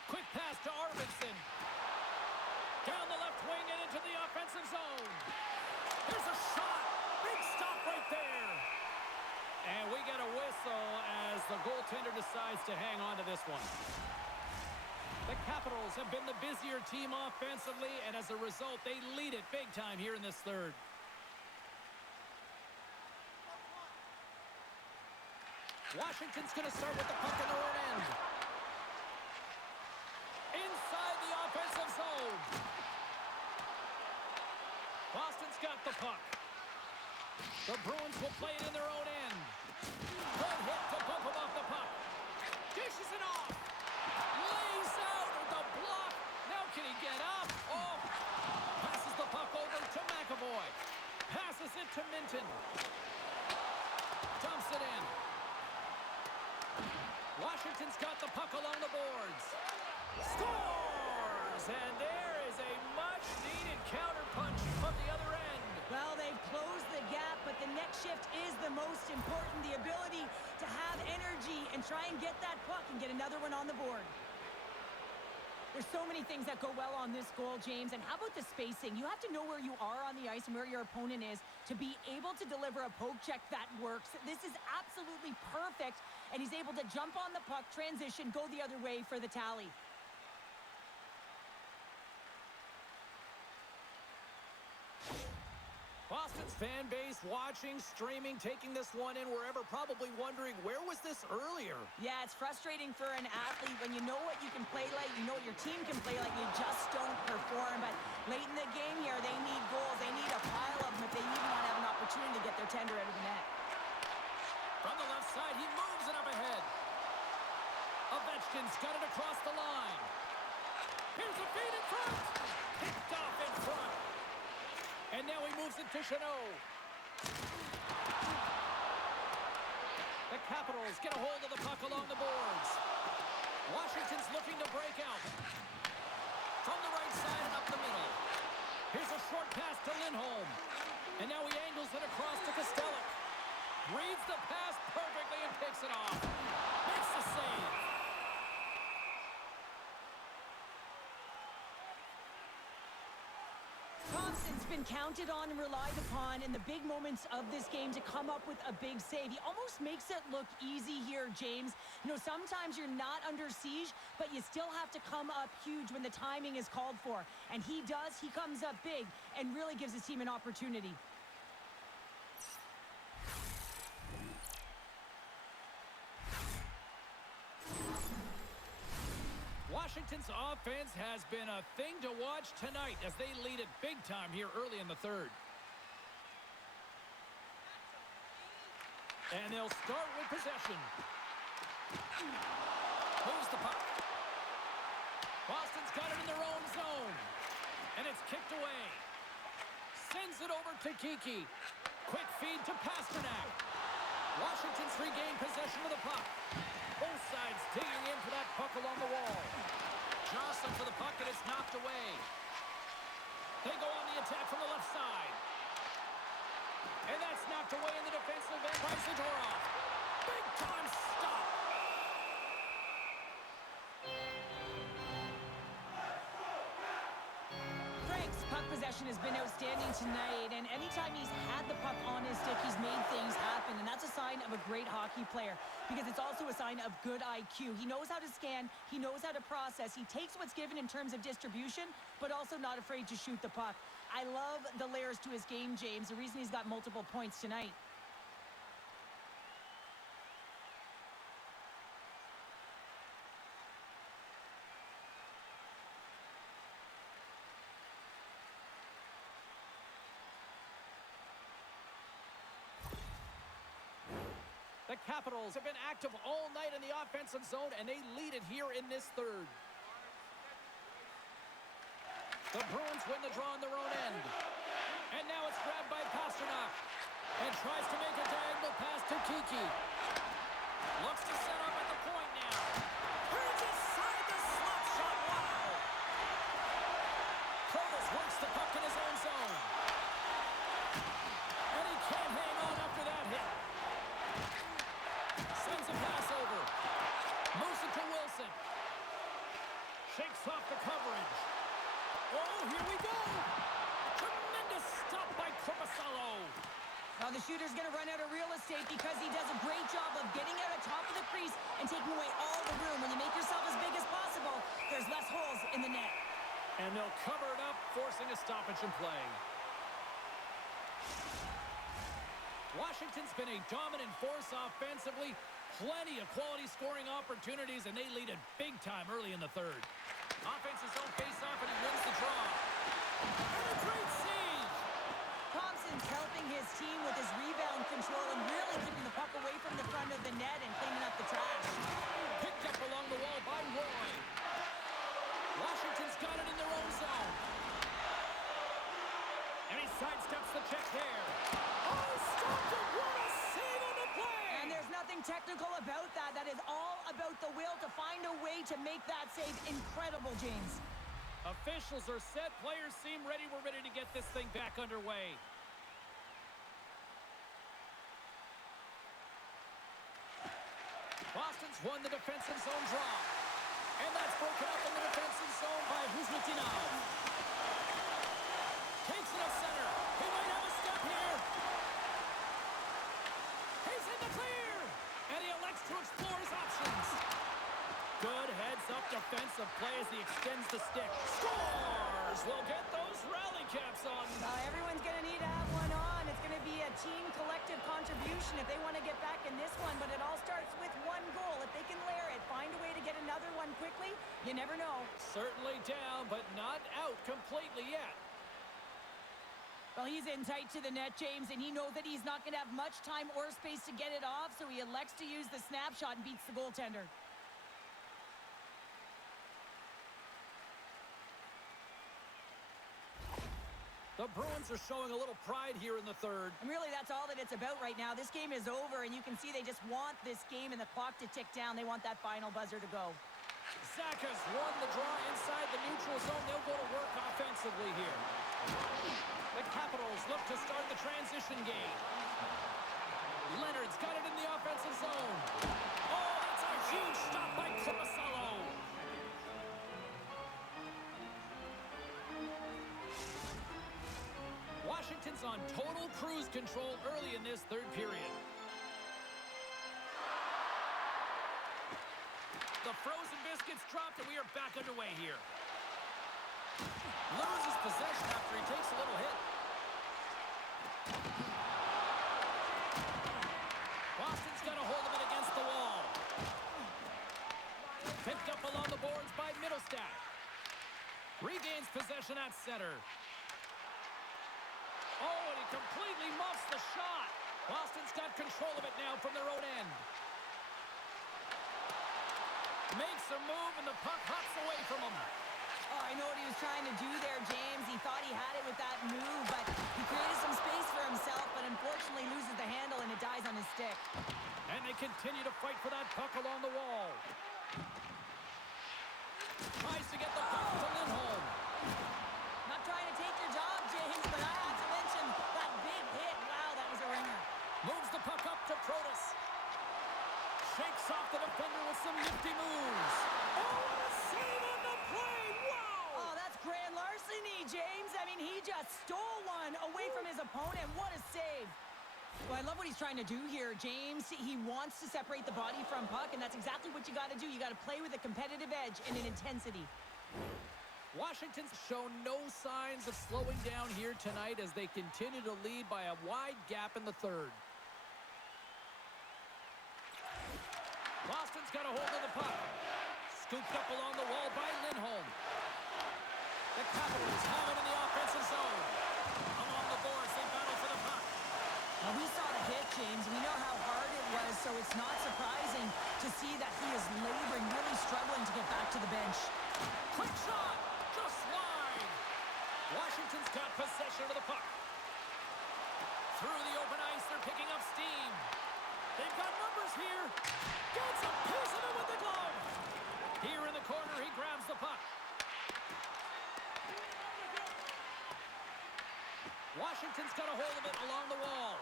Quick pass to Arvidsson. Down the left wing and into the offensive zone. There's a shot. Big stop right there. And we get a whistle as the goaltender decides to hang on to this one. The Capitals have been the busier team offensively, and as a result, they lead it big time here in this third. Washington's going to start with the puck in their own end. Inside the offensive zone. Boston's got the puck. The Bruins will play it in their own end. Good hit to bump him off the puck. Dishes it off. Lays out with the block. Now can he get up? Oh. Passes the puck over to McAvoy. Passes it to Minton. Dumps it in. Washington's got the puck along the boards. Scores! And there is a much-needed counterpunch from the other end. Well, they've closed the gap, but the next shift is the most important. The ability to have energy and try and get that puck and get another one on the board. There's so many things that go well on this goal, James. And how about the spacing? You have to know where you are on the ice and where your opponent is to be able to deliver a poke check that works. This is absolutely perfect. And he's able to jump on the puck, transition, go the other way for the tally. Boston's fan base watching, streaming, taking this one in wherever, probably wondering, where was this earlier? Yeah, it's frustrating for an athlete when you know what you can play like, you know what your team can play like, you just don't perform. But late in the game here, they need goals. They need a pile of them if they even want to have an opportunity to get their tender out of the net. From the left side, he moves it up ahead. Ovechkin's got it across the line. Here's a feed in front. Picked off in front. And now he moves it to Chanot. The Capitals get a hold of the puck along the boards. Washington's looking to break out. From the right side and up the middle. Here's a short pass to Lindholm. And now he angles it across to Costello. Reads the pass perfectly and picks it off. Makes the save. Thompson's been counted on and relied upon in the big moments of this game to come up with a big save. He almost makes it look easy here, James. You know, sometimes you're not under siege, but you still have to come up huge when the timing is called for. And he does. He comes up big and really gives his team an opportunity. Washington's offense has been a thing to watch tonight as they lead it big time here early in the third. And they'll start with possession. Moves the puck. Boston's got it in their own zone. And it's kicked away. Sends it over to Kiki. Quick feed to Pasternak. Washington's regained possession of the puck. Both sides digging in for that puck along the wall. Johnson for the puck, and it's knocked away. They go on the attack from the left side. And that's knocked away in the defensive end by Zadorov. Big time stop. Frank's puck possession has been outstanding tonight, and anytime he's had the puck on his stick, he's made things happen, and that's a sign of a great hockey player because it's also a sign of good IQ. He knows how to scan, he knows how to process, he takes what's given in terms of distribution, but also not afraid to shoot the puck. I love the layers to his game, James, the reason he's got multiple points tonight. The Capitals have been active all night in the offensive zone, and they lead it here in this third. The Bruins win the draw on their own end. And now it's grabbed by Pasternak. And tries to make a diagonal pass to Kiki. Looks to set up at the point now. Here's inside the slap shot. Wow! Protas works the puck in his own zone. And he can't hang on after that hit. Sends a pass over. Moves it to Wilson. Shakes off the coverage. Oh, here we go. Tremendous stop by Korpisalo. Now the shooter's going to run out of real estate because he does a great job of getting out on top of the crease and taking away all the room. When you make yourself as big as possible, there's less holes in the net. And they'll cover it up, forcing a stoppage in play. Washington's been a dominant force offensively. Plenty of quality scoring opportunities, and they lead it big time early in the third. Offense's own face-off, and he wins the draw. And a great siege! Thompson's helping his team with his rebound control and really keeping the puck away from the front of the net and cleaning up the trash. Picked up along the wall by Roy. Washington's got it in their own zone. And he sidesteps the check there. Oh, stopped it! What a save on the play! And there's nothing technical about that. That is all about the will to find a way to make that save incredible, James. Officials are set. Players seem ready. We're ready to get this thing back underway. Boston's won the defensive zone draw. And that's broken up in the defensive zone by Huzmatinov. Takes it up center. He might have a step here. He's in the clear. And he elects to explore his options. Good heads-up defensive play as he extends the stick. Scores! We'll get those rally caps on. Everyone's going to need to have one on. It's going to be a team collective contribution if they want to get back in this one. But it all starts with one goal. If they can layer it, find a way to get another one quickly, you never know. Certainly down, but not out completely yet. Well, he's in tight to the net, James, and he knows that he's not going to have much time or space to get it off, so he elects to use the snapshot and beats the goaltender. The Bruins are showing a little pride here in the third. And really, that's all that it's about right now. This game is over, and you can see they just want this game and the clock to tick down. They want that final buzzer to go. Zach has won the draw inside the neutral zone. They'll go to work offensively here. The Capitals look to start the transition game. Leonard's got it in the offensive zone. Oh, that's a huge stop by Coruscant. Washington's on total cruise control early in this third period. The frozen biscuits dropped, and we are back underway here. Loses possession after he takes a little hit. Boston's got a hold of it against the wall. Picked up along the boards by Middlestat. Regains possession at center. Oh, and he completely muffs the shot. Boston's got control of it now from their own end. Makes a move, and the puck hops away from him. Oh, I know what he was trying to do there, James. He thought he had it with that move, but he created some space for himself, but unfortunately loses the handle, and it dies on his stick. And they continue to fight for that puck along the wall. Tries to get the puck to Lindholm. Not trying to take your job, James, but I have to mention that big hit. Wow, that was a ringer. Moves the puck up to Protas. Shakes off the defender with some nifty moves. Oh, what a save on the play! Wow! Oh, that's grand larceny, James. I mean, he just stole one away from his opponent. What a save. Well, I love what he's trying to do here, James. He wants to separate the body from puck, and that's exactly what you got to do. You got to play with a competitive edge and an intensity. Washington's shown no signs of slowing down here tonight as they continue to lead by a wide gap in the third. Boston's got a hold of the puck. Scooped up along the wall by Lindholm. The Capitals have it in the offensive zone. Along the boards, they battle for the puck. Now, we saw the hit, James. We know how hard it was, so it's not surprising to see that he is laboring, really struggling to get back to the bench. Quick shot! Just wide! Washington's got possession of the puck. Through the open ice, they're picking up steam. They've got numbers here. Gets a piece of it with the glove. Here in the corner, he grabs the puck. Washington's got a hold of it along the wall.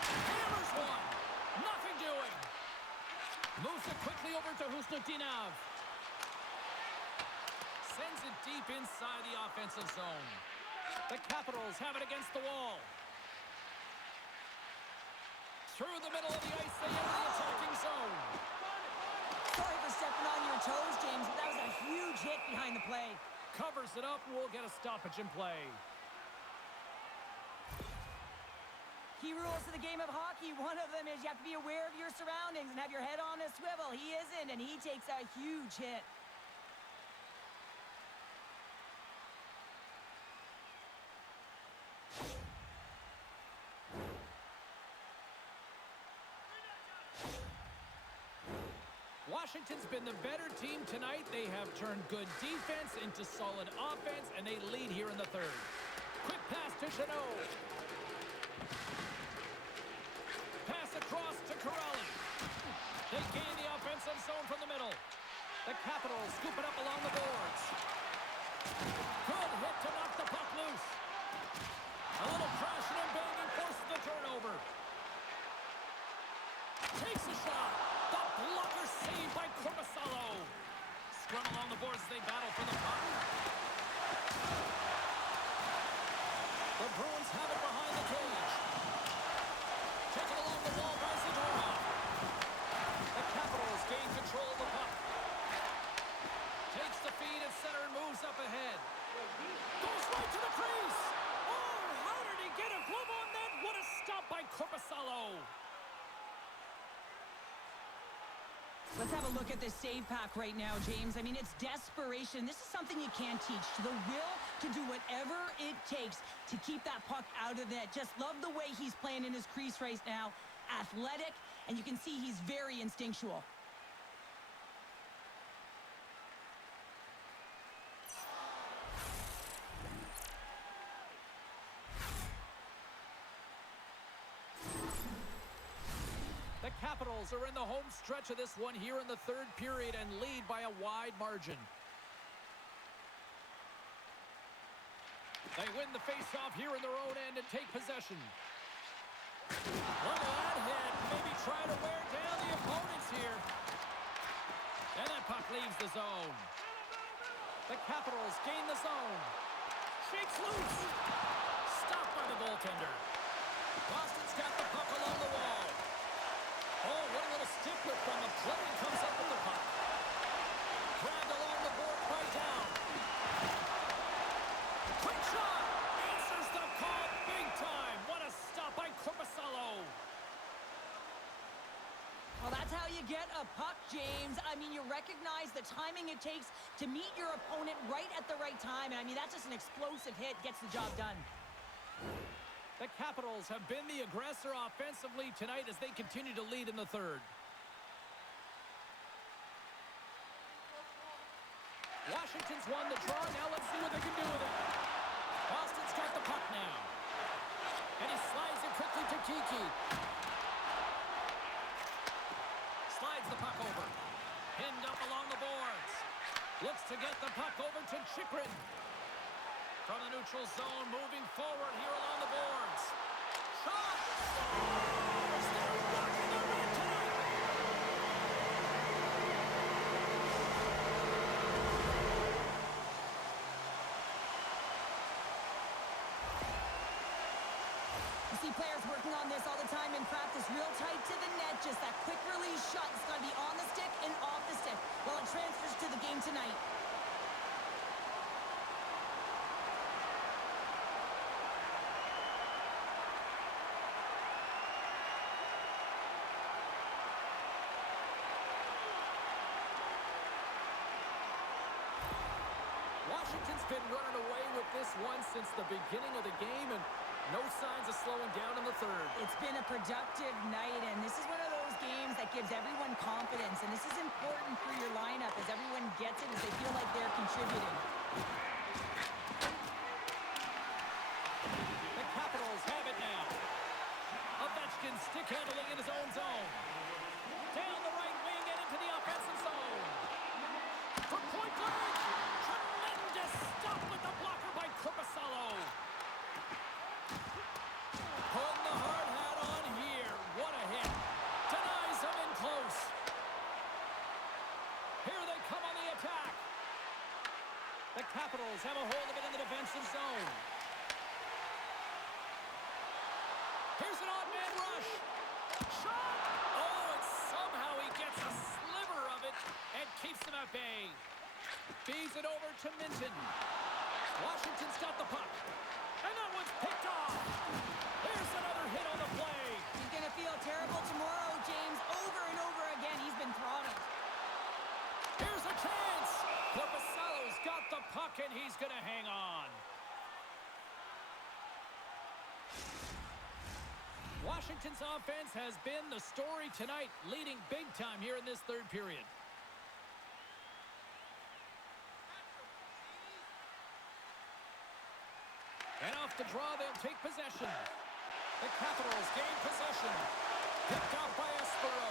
Hammers one. Nothing doing. Moves it quickly over to Husnutinov. Sends it deep inside the offensive zone. The Capitals have it against the wall. Through the middle of the ice, they enter the attacking zone. Sorry for stepping on your toes, James, but that was a huge hit behind the play. Covers it up, and we'll get a stoppage in play. Key rules to the game of hockey. One of them is you have to be aware of your surroundings and have your head on a swivel. He isn't, and he takes a huge hit. Washington's been the better team tonight. They have turned good defense into solid offense, and they lead here in the third. Quick pass to Chanot. Pass across to Corrali. They gain the offensive zone from the middle. The Capitals scoop it up along the boards. Good hit to knock the puck loose. A little crashing and banging forces the turnover. Takes a shot. The blocker saved by Coruscant. Scrum along the boards as they battle for the puck. The Bruins have it behind the cage. Taken along the wall by Zadorov. The Capitals gain control of the puck. Takes the feed at center and moves up ahead. Goes right to the crease. Oh, how did he get a glove on that? What a stop by Coruscant. Let's have a look at this save pack right now, James. I mean, it's desperation. This is something you can't teach. The will to do whatever it takes to keep that puck out of net. Just love the way he's playing in his crease right now. Athletic, and you can see he's very instinctual. The Capitals are in the home stretch of this one here in the third period and lead by a wide margin. They win the face-off here in their own end and take possession. Look at that hit. Maybe try to wear down the opponents here. And that puck leaves the zone. The Capitals gain the zone. Shakes loose. Stopped by the goaltender. Boston's got the puck along the wall. Oh, what a little stick lift from the play. Comes up with the puck. Grabbed along the board by Down. Quick shot. Answers the call big time. What a stop by Korpisalo. Well, that's how you get a puck, James. I mean, you recognize the timing it takes to meet your opponent right at the right time. And I mean, that's just an explosive hit. Gets the job done. The Capitals have been the aggressor offensively tonight as they continue to lead in the third. Washington's won the draw. Now let's see what they can do with it. Boston's got the puck now. And he slides it quickly to Kiki. Slides the puck over. Pinned up along the boards. Looks to get the puck over to Chychrun. From the neutral zone, moving forward here along the boards. Shot! Scores! They're rocking the red tonight! You see players working on this all the time in practice. Real tight to the net. Just that quick release shot. It's got to be on the stick and off the stick. Well, it transfers to the game tonight. Washington's been running away with this one since the beginning of the game, and no signs of slowing down in the third. It's been a productive night, and this is one of those games that gives everyone confidence, and this is important for your lineup as everyone gets it, as they feel like they're contributing. The Capitals have it now. Ovechkin stick handling in his own zone. Down the right wing and into the offensive zone. From point blank. Tremendous stop with the blocker by Korpisalo. Putting the hard hat on here. What a hit. Denies him in close. Here they come on the attack. The Capitals have a hold of it in the defensive zone. Here's an odd man rush. Shot! Oh, and somehow he gets a sliver of it and keeps them at bay. Feeds it over to Minton. Washington's got the puck. And that one's picked off. Here's another hit on the play. He's going to feel terrible tomorrow, James. Over and over again, he's been throttled. Here's a chance. Korpisalo's got the puck, and he's going to hang on. Washington's offense has been the story tonight, leading big time here in this third period. And off the draw, they'll take possession. The Capitals gain possession. Picked off by Espero.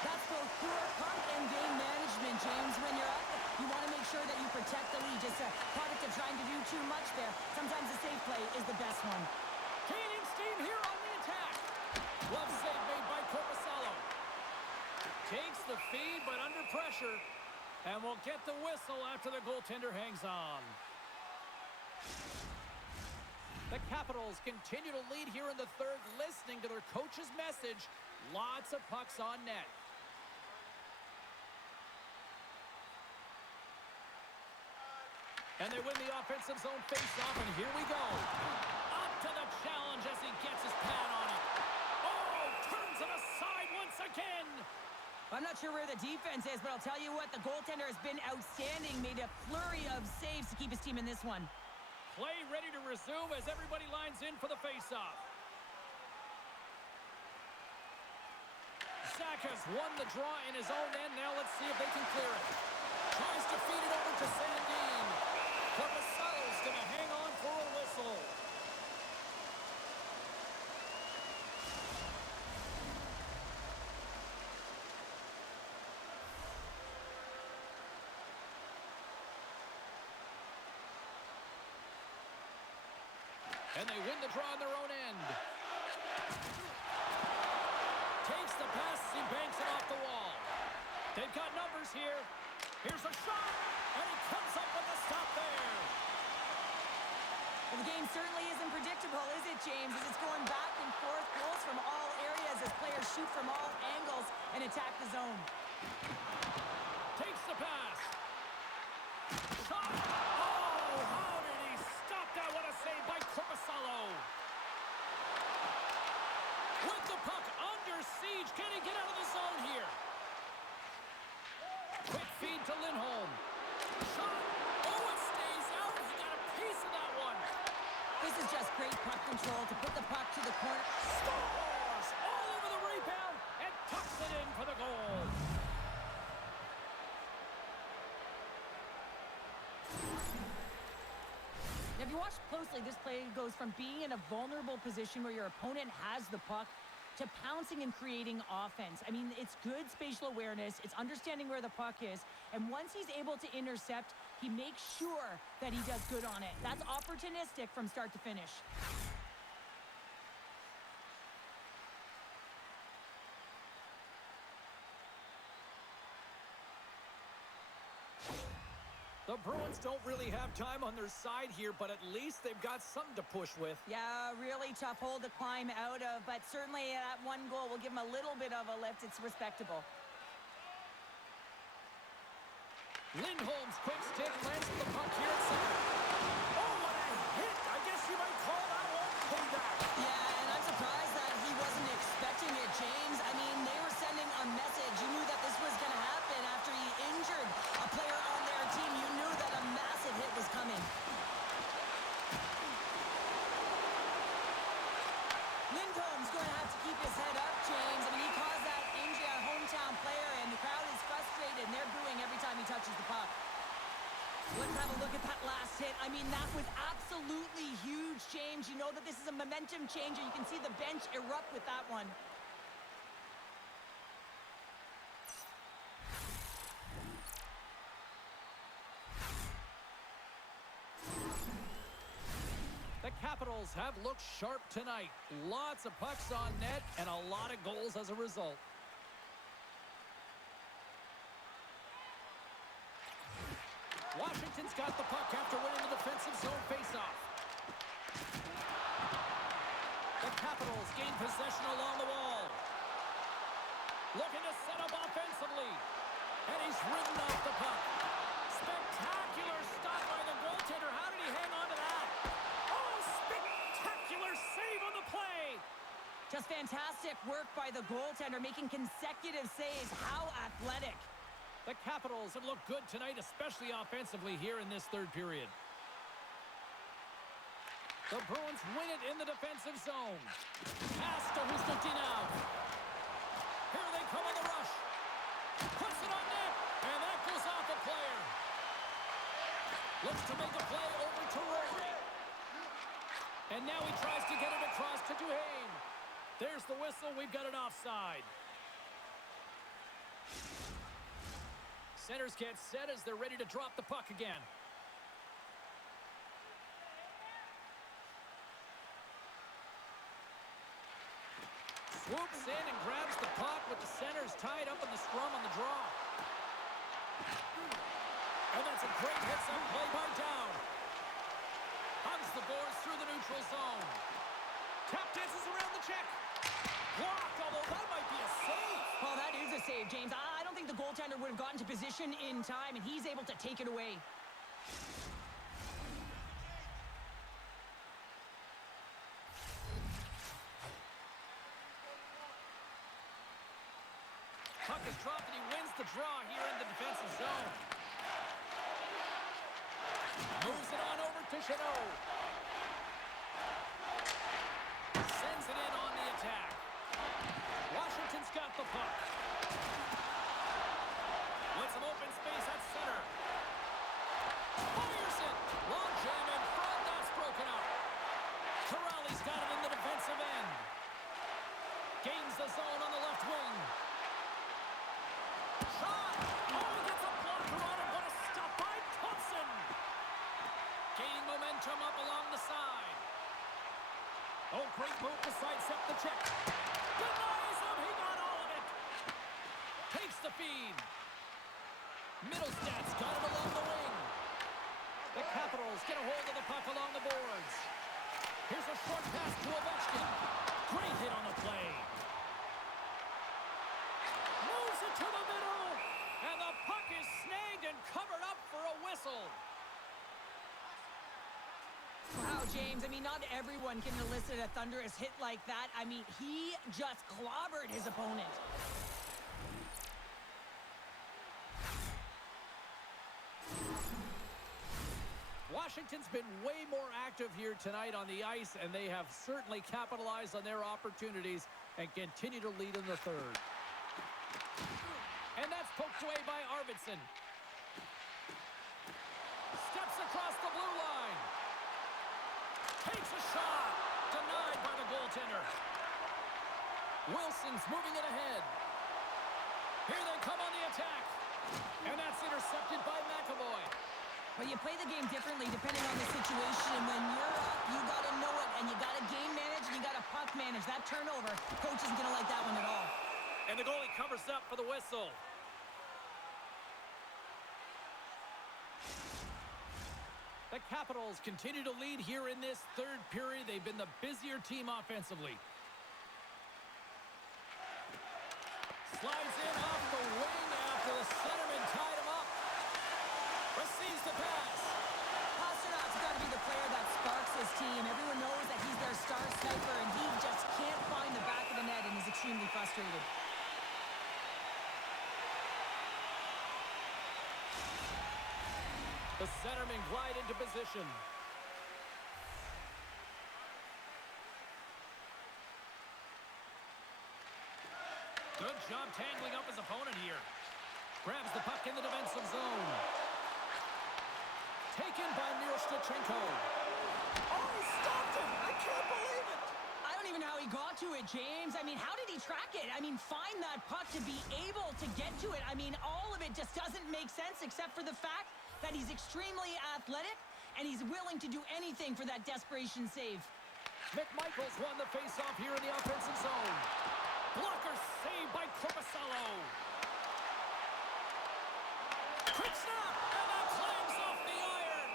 That's both poor puck and game management, James. When you're up, you want to make sure that you protect the lead. Just a product of trying to do too much there. Sometimes the safe play is the best one. Gaining steam here on the attack. Glove save made by Korpisalo. Takes the feed, but under pressure. And will get the whistle after the goaltender hangs on. The Capitals continue to lead here in the third, listening to their coach's message. Lots of pucks on net. And they win the offensive zone face-off, and here we go. Up to the challenge as he gets his pad on it. Oh, turns it aside once again. I'm not sure where the defense is, but I'll tell you what, the goaltender has been outstanding. Made a flurry of saves to keep his team in this one. Play ready to resume as everybody lines in for the face-off. Zach has won the draw in his own end. Now let's see if they can clear it. Tries to feed it over to Sandin. Korpisalo's going to hang on for a whistle. And they win the draw on their own end. Takes the pass as he banks it off the wall. They've got numbers here. Here's a shot, and he comes up with a stop there. Well, the game certainly isn't predictable, is it, James? As it's going back and forth, goals from all areas as players shoot from all angles and attack the zone. Takes the pass. Shot. Oh, how did he stop that? What a save by Korpisalo. With the puck under siege. Can he get out of the zone here? Quick feed to Lindholm. Shot. Oh, it stays out. He got a piece of that one. This is just great puck control to put the puck to the corner. Scores all over the rebound and tucks it in for the goal. Now, if you watch closely, this play goes from being in a vulnerable position where your opponent has the puck to pouncing and creating offense. I mean, it's good spatial awareness. It's understanding where the puck is. And once he's able to intercept, he makes sure that he does good on it. That's opportunistic from start to finish. The Bruins don't really have time on their side here, but at least they've got something to push with. Yeah, really tough hole to climb out of, but certainly that one goal will give him a little bit of a lift. It's respectable. Lindholm's quick stick lands the puck here at center. Oh, what a hit! I guess you might call that one payback. Yeah, and I'm surprised that he wasn't expecting it, James. I mean, they were sending a message. You knew that this was going to happen after he injured a player on their team. You knew that a massive hit was coming. Lindholm's going to have to keep his head up, James. I mean, he caused that injury, a hometown player, and the crowd is frustrated, and they're booing every time he touches the puck. Let's have a look at that last hit. I mean, that was absolutely huge, James. You know that this is a momentum changer. You can see the bench erupt with that one. The Capitals have looked sharp tonight. Lots of pucks on net and a lot of goals as a result. Washington's got the puck after winning the defensive zone faceoff. The Capitals gain possession along the wall. Looking to set up offensively. And he's ridden off the puck. Spectacular stop by the goaltender. How did he hang on to that? Oh, spectacular save on the play. Just fantastic work by the goaltender, making consecutive saves. How athletic. The Capitals have looked good tonight, especially offensively here in this third period. The Bruins win it in the defensive zone. Pass to Hustinov. Here they come on the rush. Puts it on net, and that goes off a player. Looks to make a play over to Rory. And now he tries to get it across to Duhaime. There's the whistle. We've got an offside. Centers get set as they're ready to drop the puck again. Swoops in and grabs the puck with the centers tied up in the scrum on the draw. And that's a great hits-up play by Down. Hugs the boards through the neutral zone. Tap dances around the check. Blocked, although that might be a save. Oh, that is a save, James. I don't think the goaltender would have gotten to position in time, and he's able to take it away. Puck is dropped, and he wins the draw here in the defensive zone. Moves it on over to Chanot. Sends it in on the attack. Washington's got the puck. With some open space at center. Fires it. Long jam in front. That's broken up. Corrali's got it in the defensive end. Gains the zone on the left wing. Shot. Oh, he gets a blocker on it. What a stop by Thompson. Gaining momentum up along the side. Oh, great move to sidestep the check. Denies him. He got all of it. Takes the feed. Middlestats got him along the wing. The Capitals get a hold of the puck along the boards. Here's a short pass to Ovechkin. Great hit on the play. Moves it to the middle. And the puck is snagged and covered up for a whistle. Wow, James, I mean, not everyone can elicit a thunderous hit like that. I mean, he just clobbered his opponent. Washington's been way more active here tonight on the ice, and they have certainly capitalized on their opportunities and continue to lead in the third. And that's poked away by Arvidsson. Steps across the blue line. Takes a shot. Denied by the goaltender. Wilson's moving it ahead. Here they come on the attack. And that's intercepted by McAvoy. But you play the game differently depending on the situation. And when you're up, you got to know it. And you got to game manage and you got to puck manage. That turnover, coach isn't going to like that one at all. And the goalie covers up for the whistle. The Capitals continue to lead here in this third period. They've been the busier team offensively. Slides in off the wing after the centerman tied him up. Receives the pass. Pasternak's got to be the player that sparks his team. Everyone knows that he's their star sniper, and he just can't find the back of the net and is extremely frustrated. The centermen glide into position. Good job tangling up his opponent here. Grabs the puck in the defensive zone. Taken by Miroshnichenko. Oh, he stopped him! I can't believe it! I don't even know how he got to it, James. I mean, how did he track it? I mean, find that puck to be able to get to it. I mean, all of it just doesn't make sense except for the fact that he's extremely athletic and he's willing to do anything for that desperation save. McMichael's won the faceoff here in the offensive zone. Blocker saved by Korpisalo. Quick snap, and that clangs off the iron.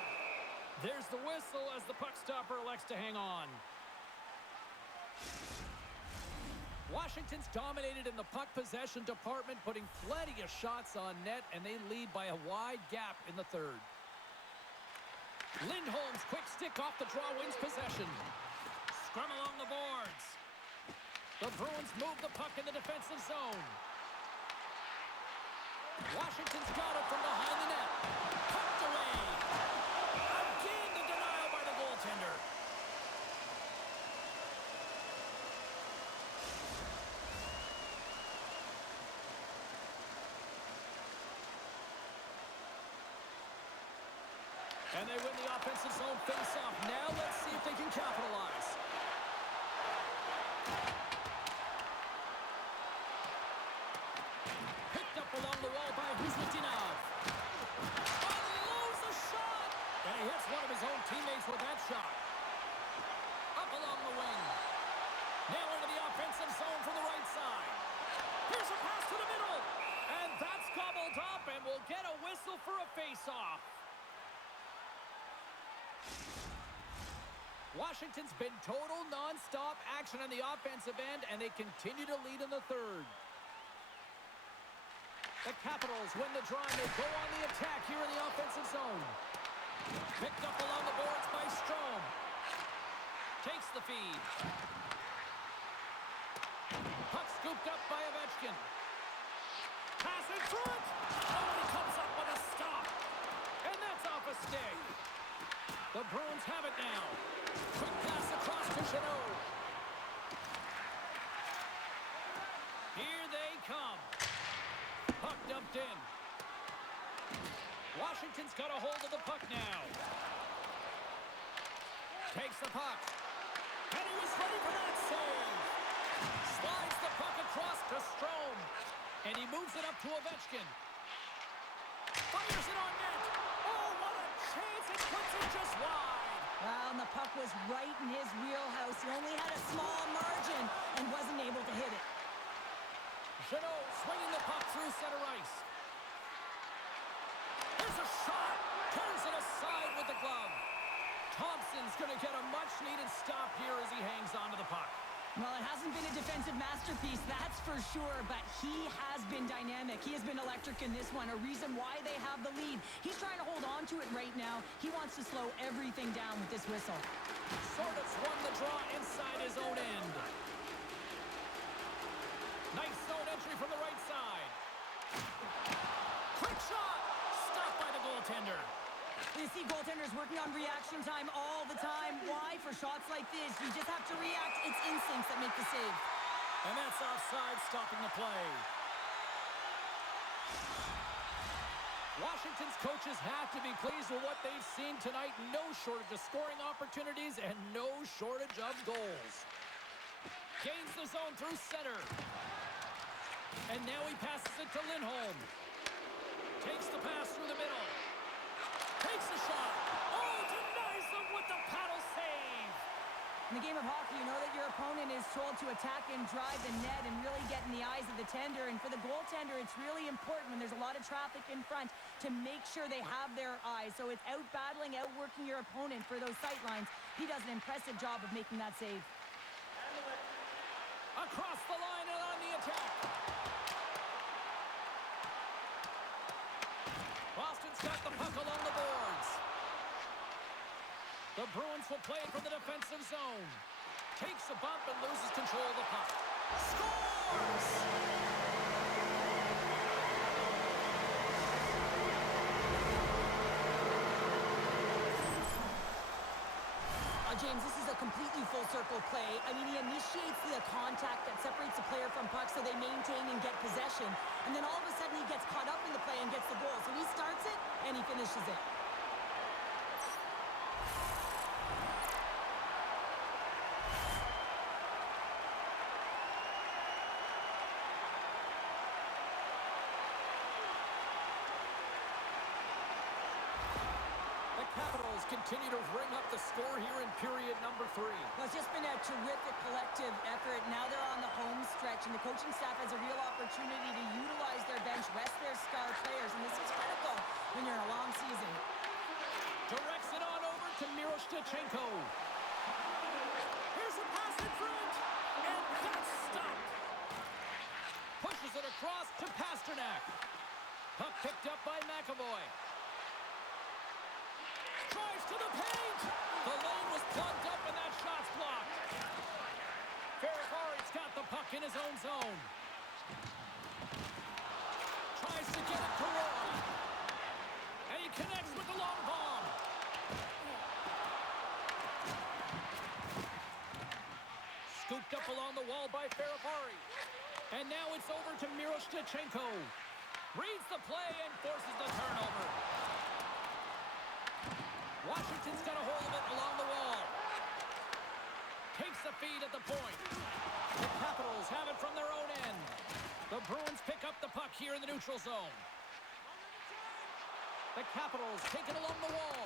There's the whistle as the puck stopper elects to hang on. Washington's dominated in the puck possession department, putting plenty of shots on net, and they lead by a wide gap in the third. Lindholm's quick stick off the draw wins possession. Scrum along the boards. The Bruins move the puck in the defensive zone. Washington's got it from behind the net. Pucked away. Again, the denial by the goaltender. And they win the offensive zone face-off. Now let's see if they can capitalize. Picked up along the wall by Huznitinov. Unloads the shot! And he hits one of his own teammates with that shot. Up along the wing. Now into the offensive zone from the right side. Here's a pass to the middle. And that's gobbled up, and we'll get a whistle for a face-off. Washington's been total non-stop action on the offensive end, and they continue to lead in the third. The Capitals win the draw, and they go on the attack here in the offensive zone. Picked up along the boards by Strome. Takes the feed. Puck scooped up by Ovechkin. Pass in front! Oh, and he comes up with a stop. And that's off a stick. The Bruins have it now. Quick pass across to Chanot. Here they come. Puck dumped in. Washington's got a hold of the puck now. Takes the puck. And he was ready for that save. Slides the puck across to Strome. And he moves it up to Ovechkin. Fires it on net. Oh, what a chance. It puts it just wide. Well, and the puck was right in his wheelhouse. He only had a small margin and wasn't able to hit it. Jeannot swinging the puck through center ice. There's a shot. Turns it aside with the glove. Thompson's going to get a much-needed stop here as he hangs onto the puck. Well, it hasn't been a defensive masterpiece, that's for sure, but he has been dynamic. He has been electric in this one, a reason why they have the lead. He's trying to hold on to it right now. He wants to slow everything down with this whistle. Sordas won the draw inside his own end. Nice zone entry from the right side. Quick shot! Stopped by the goaltender. You see goaltenders working on reaction time all the time. Why? For shots like this, you just have to react. It's instincts that make the save. And that's offside, stopping the play. Washington's coaches have to be pleased with what they've seen tonight. No shortage of scoring opportunities and no shortage of goals. Gains the zone through center. And now he passes it to Lindholm. Takes the pass through the middle. Takes the shot. Oh, denies them with the paddle save. In the game of hockey, you know that your opponent is told to attack and drive the net and really get in the eyes of the tender. And for the goaltender, it's really important when there's a lot of traffic in front to make sure they have their eyes. So it's out-battling, outworking your opponent for those sight lines. He does an impressive job of making that save. Across the line and on the attack. Boston's got the puck along the boards. The Bruins will play it from the defensive zone. Takes a bump and loses control of the puck. Scores! James, this is a completely full circle play. I mean, he initiates the contact that separates the player from puck so they maintain and get possession. And then all of a sudden he gets caught up in the play and gets the goal. So he starts it and he finishes it. Continue to ring up the score here in period number 3. Well, it's just been a terrific collective effort. Now they're on the home stretch, and the coaching staff has a real opportunity to utilize their bench, rest their star players, and this is critical when you're in a long season. Directs it on over to Miroshnichenko. Here's a pass in front, and that's stopped. Pushes it across to Pasternak. Puck picked up by McAvoy. Drives to the paint. The lane was plugged up and that shot's blocked. Ferrari's got the puck in his own zone. Tries to get it to Roy. And he connects with the long bomb. Scooped up along the wall by Ferrari. And now it's over to Miroshnichenko. Reads the play and forces the turnover. Washington's got a hold of it along the wall. Takes the feed at the point. The Capitals have it from their own end. The Bruins pick up the puck here in the neutral zone. The Capitals take it along the wall.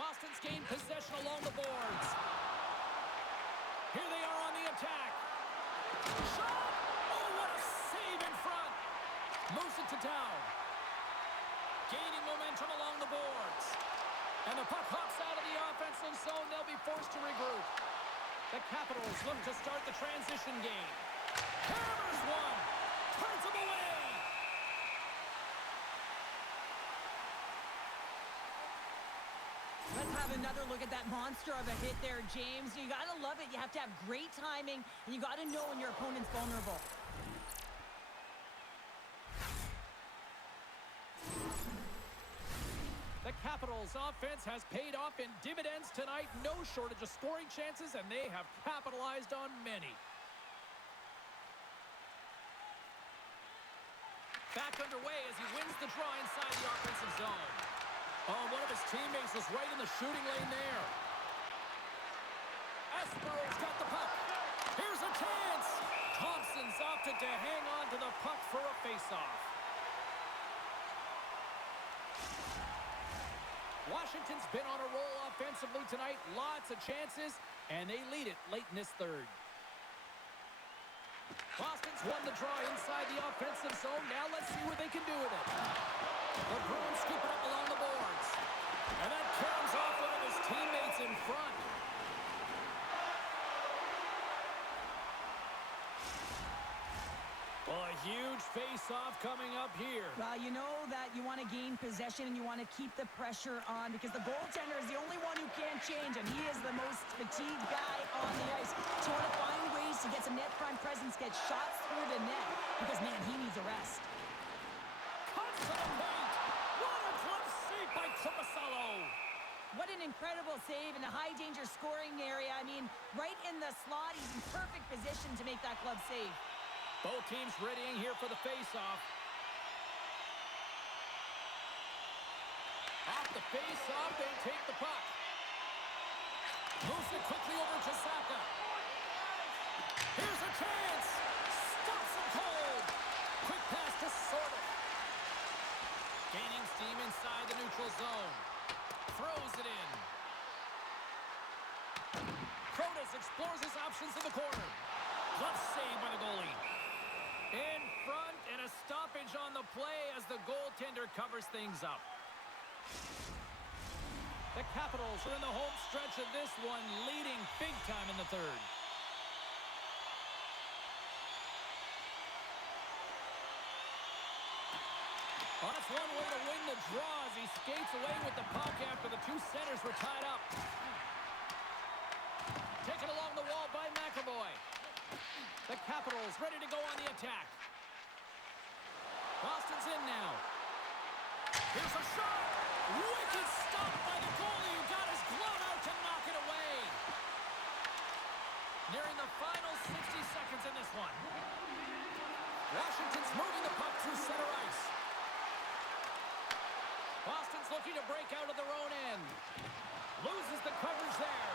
Boston's gained possession along the boards. Here they are on the attack. Shot! Oh, what a save in front. Moves it to down. Gaining momentum along the boards. And the puck hops out of the offensive zone. They'll be forced to regroup. The Capitals look to start the transition game. Hammers one. Turns them away. Let's have another look at that monster of a hit there, James. You got to love it. You have to have great timing, and you got to know when your opponent's vulnerable. The Capitals' offense has paid off in dividends tonight. No shortage of scoring chances, and they have capitalized on many. Back underway as he wins the draw inside the offensive zone. Oh, one of his teammates is right in the shooting lane there. Espero's got the puck. Here's a chance. Thompson's opted to hang on to the puck for a faceoff. Washington's been on a roll offensively tonight. Lots of chances, and they lead it late in this third. Boston's won the draw inside the offensive zone. Now let's see what they can do with it. The Bruins scoop it up along the boards. And that caroms off one of his teammates in front. Well, a huge face-off coming up here. Well, you know that you want to gain possession and you want to keep the pressure on because the goaltender is the only one who can't change, and he is the most fatigued guy on the ice. So you want to find ways to get some net front presence, get shots through the net because, man, he needs a rest. Cuts to the paint. What a glove save by Korpisalo. What an incredible save in a high-danger scoring area. I mean, right in the slot, he's in perfect position to make that glove save. Both teams readying here for the face-off. Off the face-off, they take the puck. Moves it quickly over to Saka. Here's a chance. Stops him cold. Quick pass to Sorted. Gaining steam inside the neutral zone. Throws it in. Protas explores his options in the corner. Glove save by the goalie. In front, and a stoppage on the play as the goaltender covers things up. The Capitals are in the home stretch of this one, leading big time in the third. Well, that's one way to win the draw as he skates away with the puck after the two centers were tied up. Taken along the wall by McAvoy. The Capitals ready to go on the attack. Boston's in now. Here's a shot. Wicked stop by the goalie who got his glove out to knock it away. Nearing the final 60 seconds in this one. Washington's moving the puck through center ice. Boston's looking to break out of their own end. Loses the coverage there.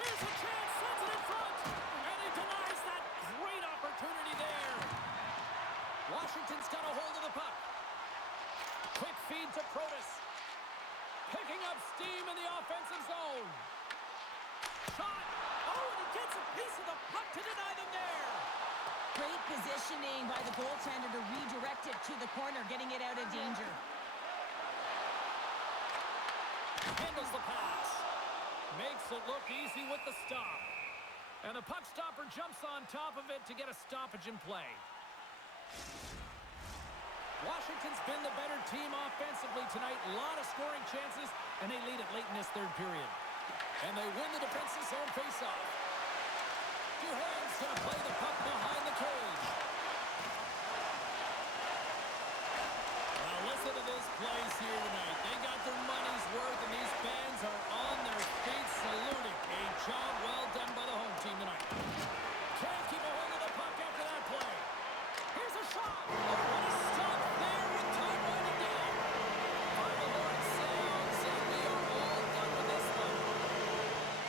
Here's a chance. Sends it in front. And he denies that great opportunity there. Washington's got a hold of the puck. Quick feed to Protas. Picking up steam in the offensive zone. Shot. Oh, and he gets a piece of the puck to deny them there. Great positioning by the goaltender to redirect it to the corner, getting it out of danger. Handles the pass. Makes it look easy with the stop. And the puck stopper jumps on top of it to get a stoppage in play. Washington's been the better team offensively tonight. A lot of scoring chances, and they lead it late in this third period. And they win the defensive zone faceoff. Duhane's going to play the puck behind the cage. Now listen to this place here tonight. They got their money's worth, and these fans are on their feet saluting. A job well done by the home team tonight. Can't keep a hold of the puck after that play. Here's a shot. Oh, what a stop there with time winding down. Final horn sounds, and we are all done with this one.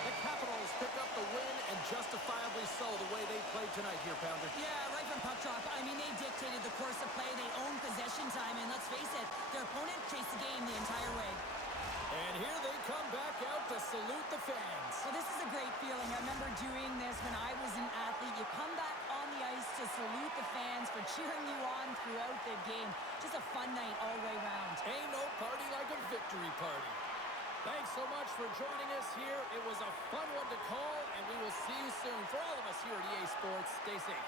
The Capitals pick up the win, and justifiably so, the way they played tonight here, Pounder. Yeah, right from puck drop. I mean, they dictated the course of play. They owned possession time, and let's face it, their opponent chased the game the entire way. And here they come back out to salute the fans. Well, this is a great feeling. I remember doing this when I was an athlete. You come back on the ice to salute the fans for cheering you on throughout the game. Just a fun night all the way around. Ain't no party like a victory party. Thanks so much for joining us here. It was a fun one to call, and we will see you soon. For all of us here at EA Sports, stay safe.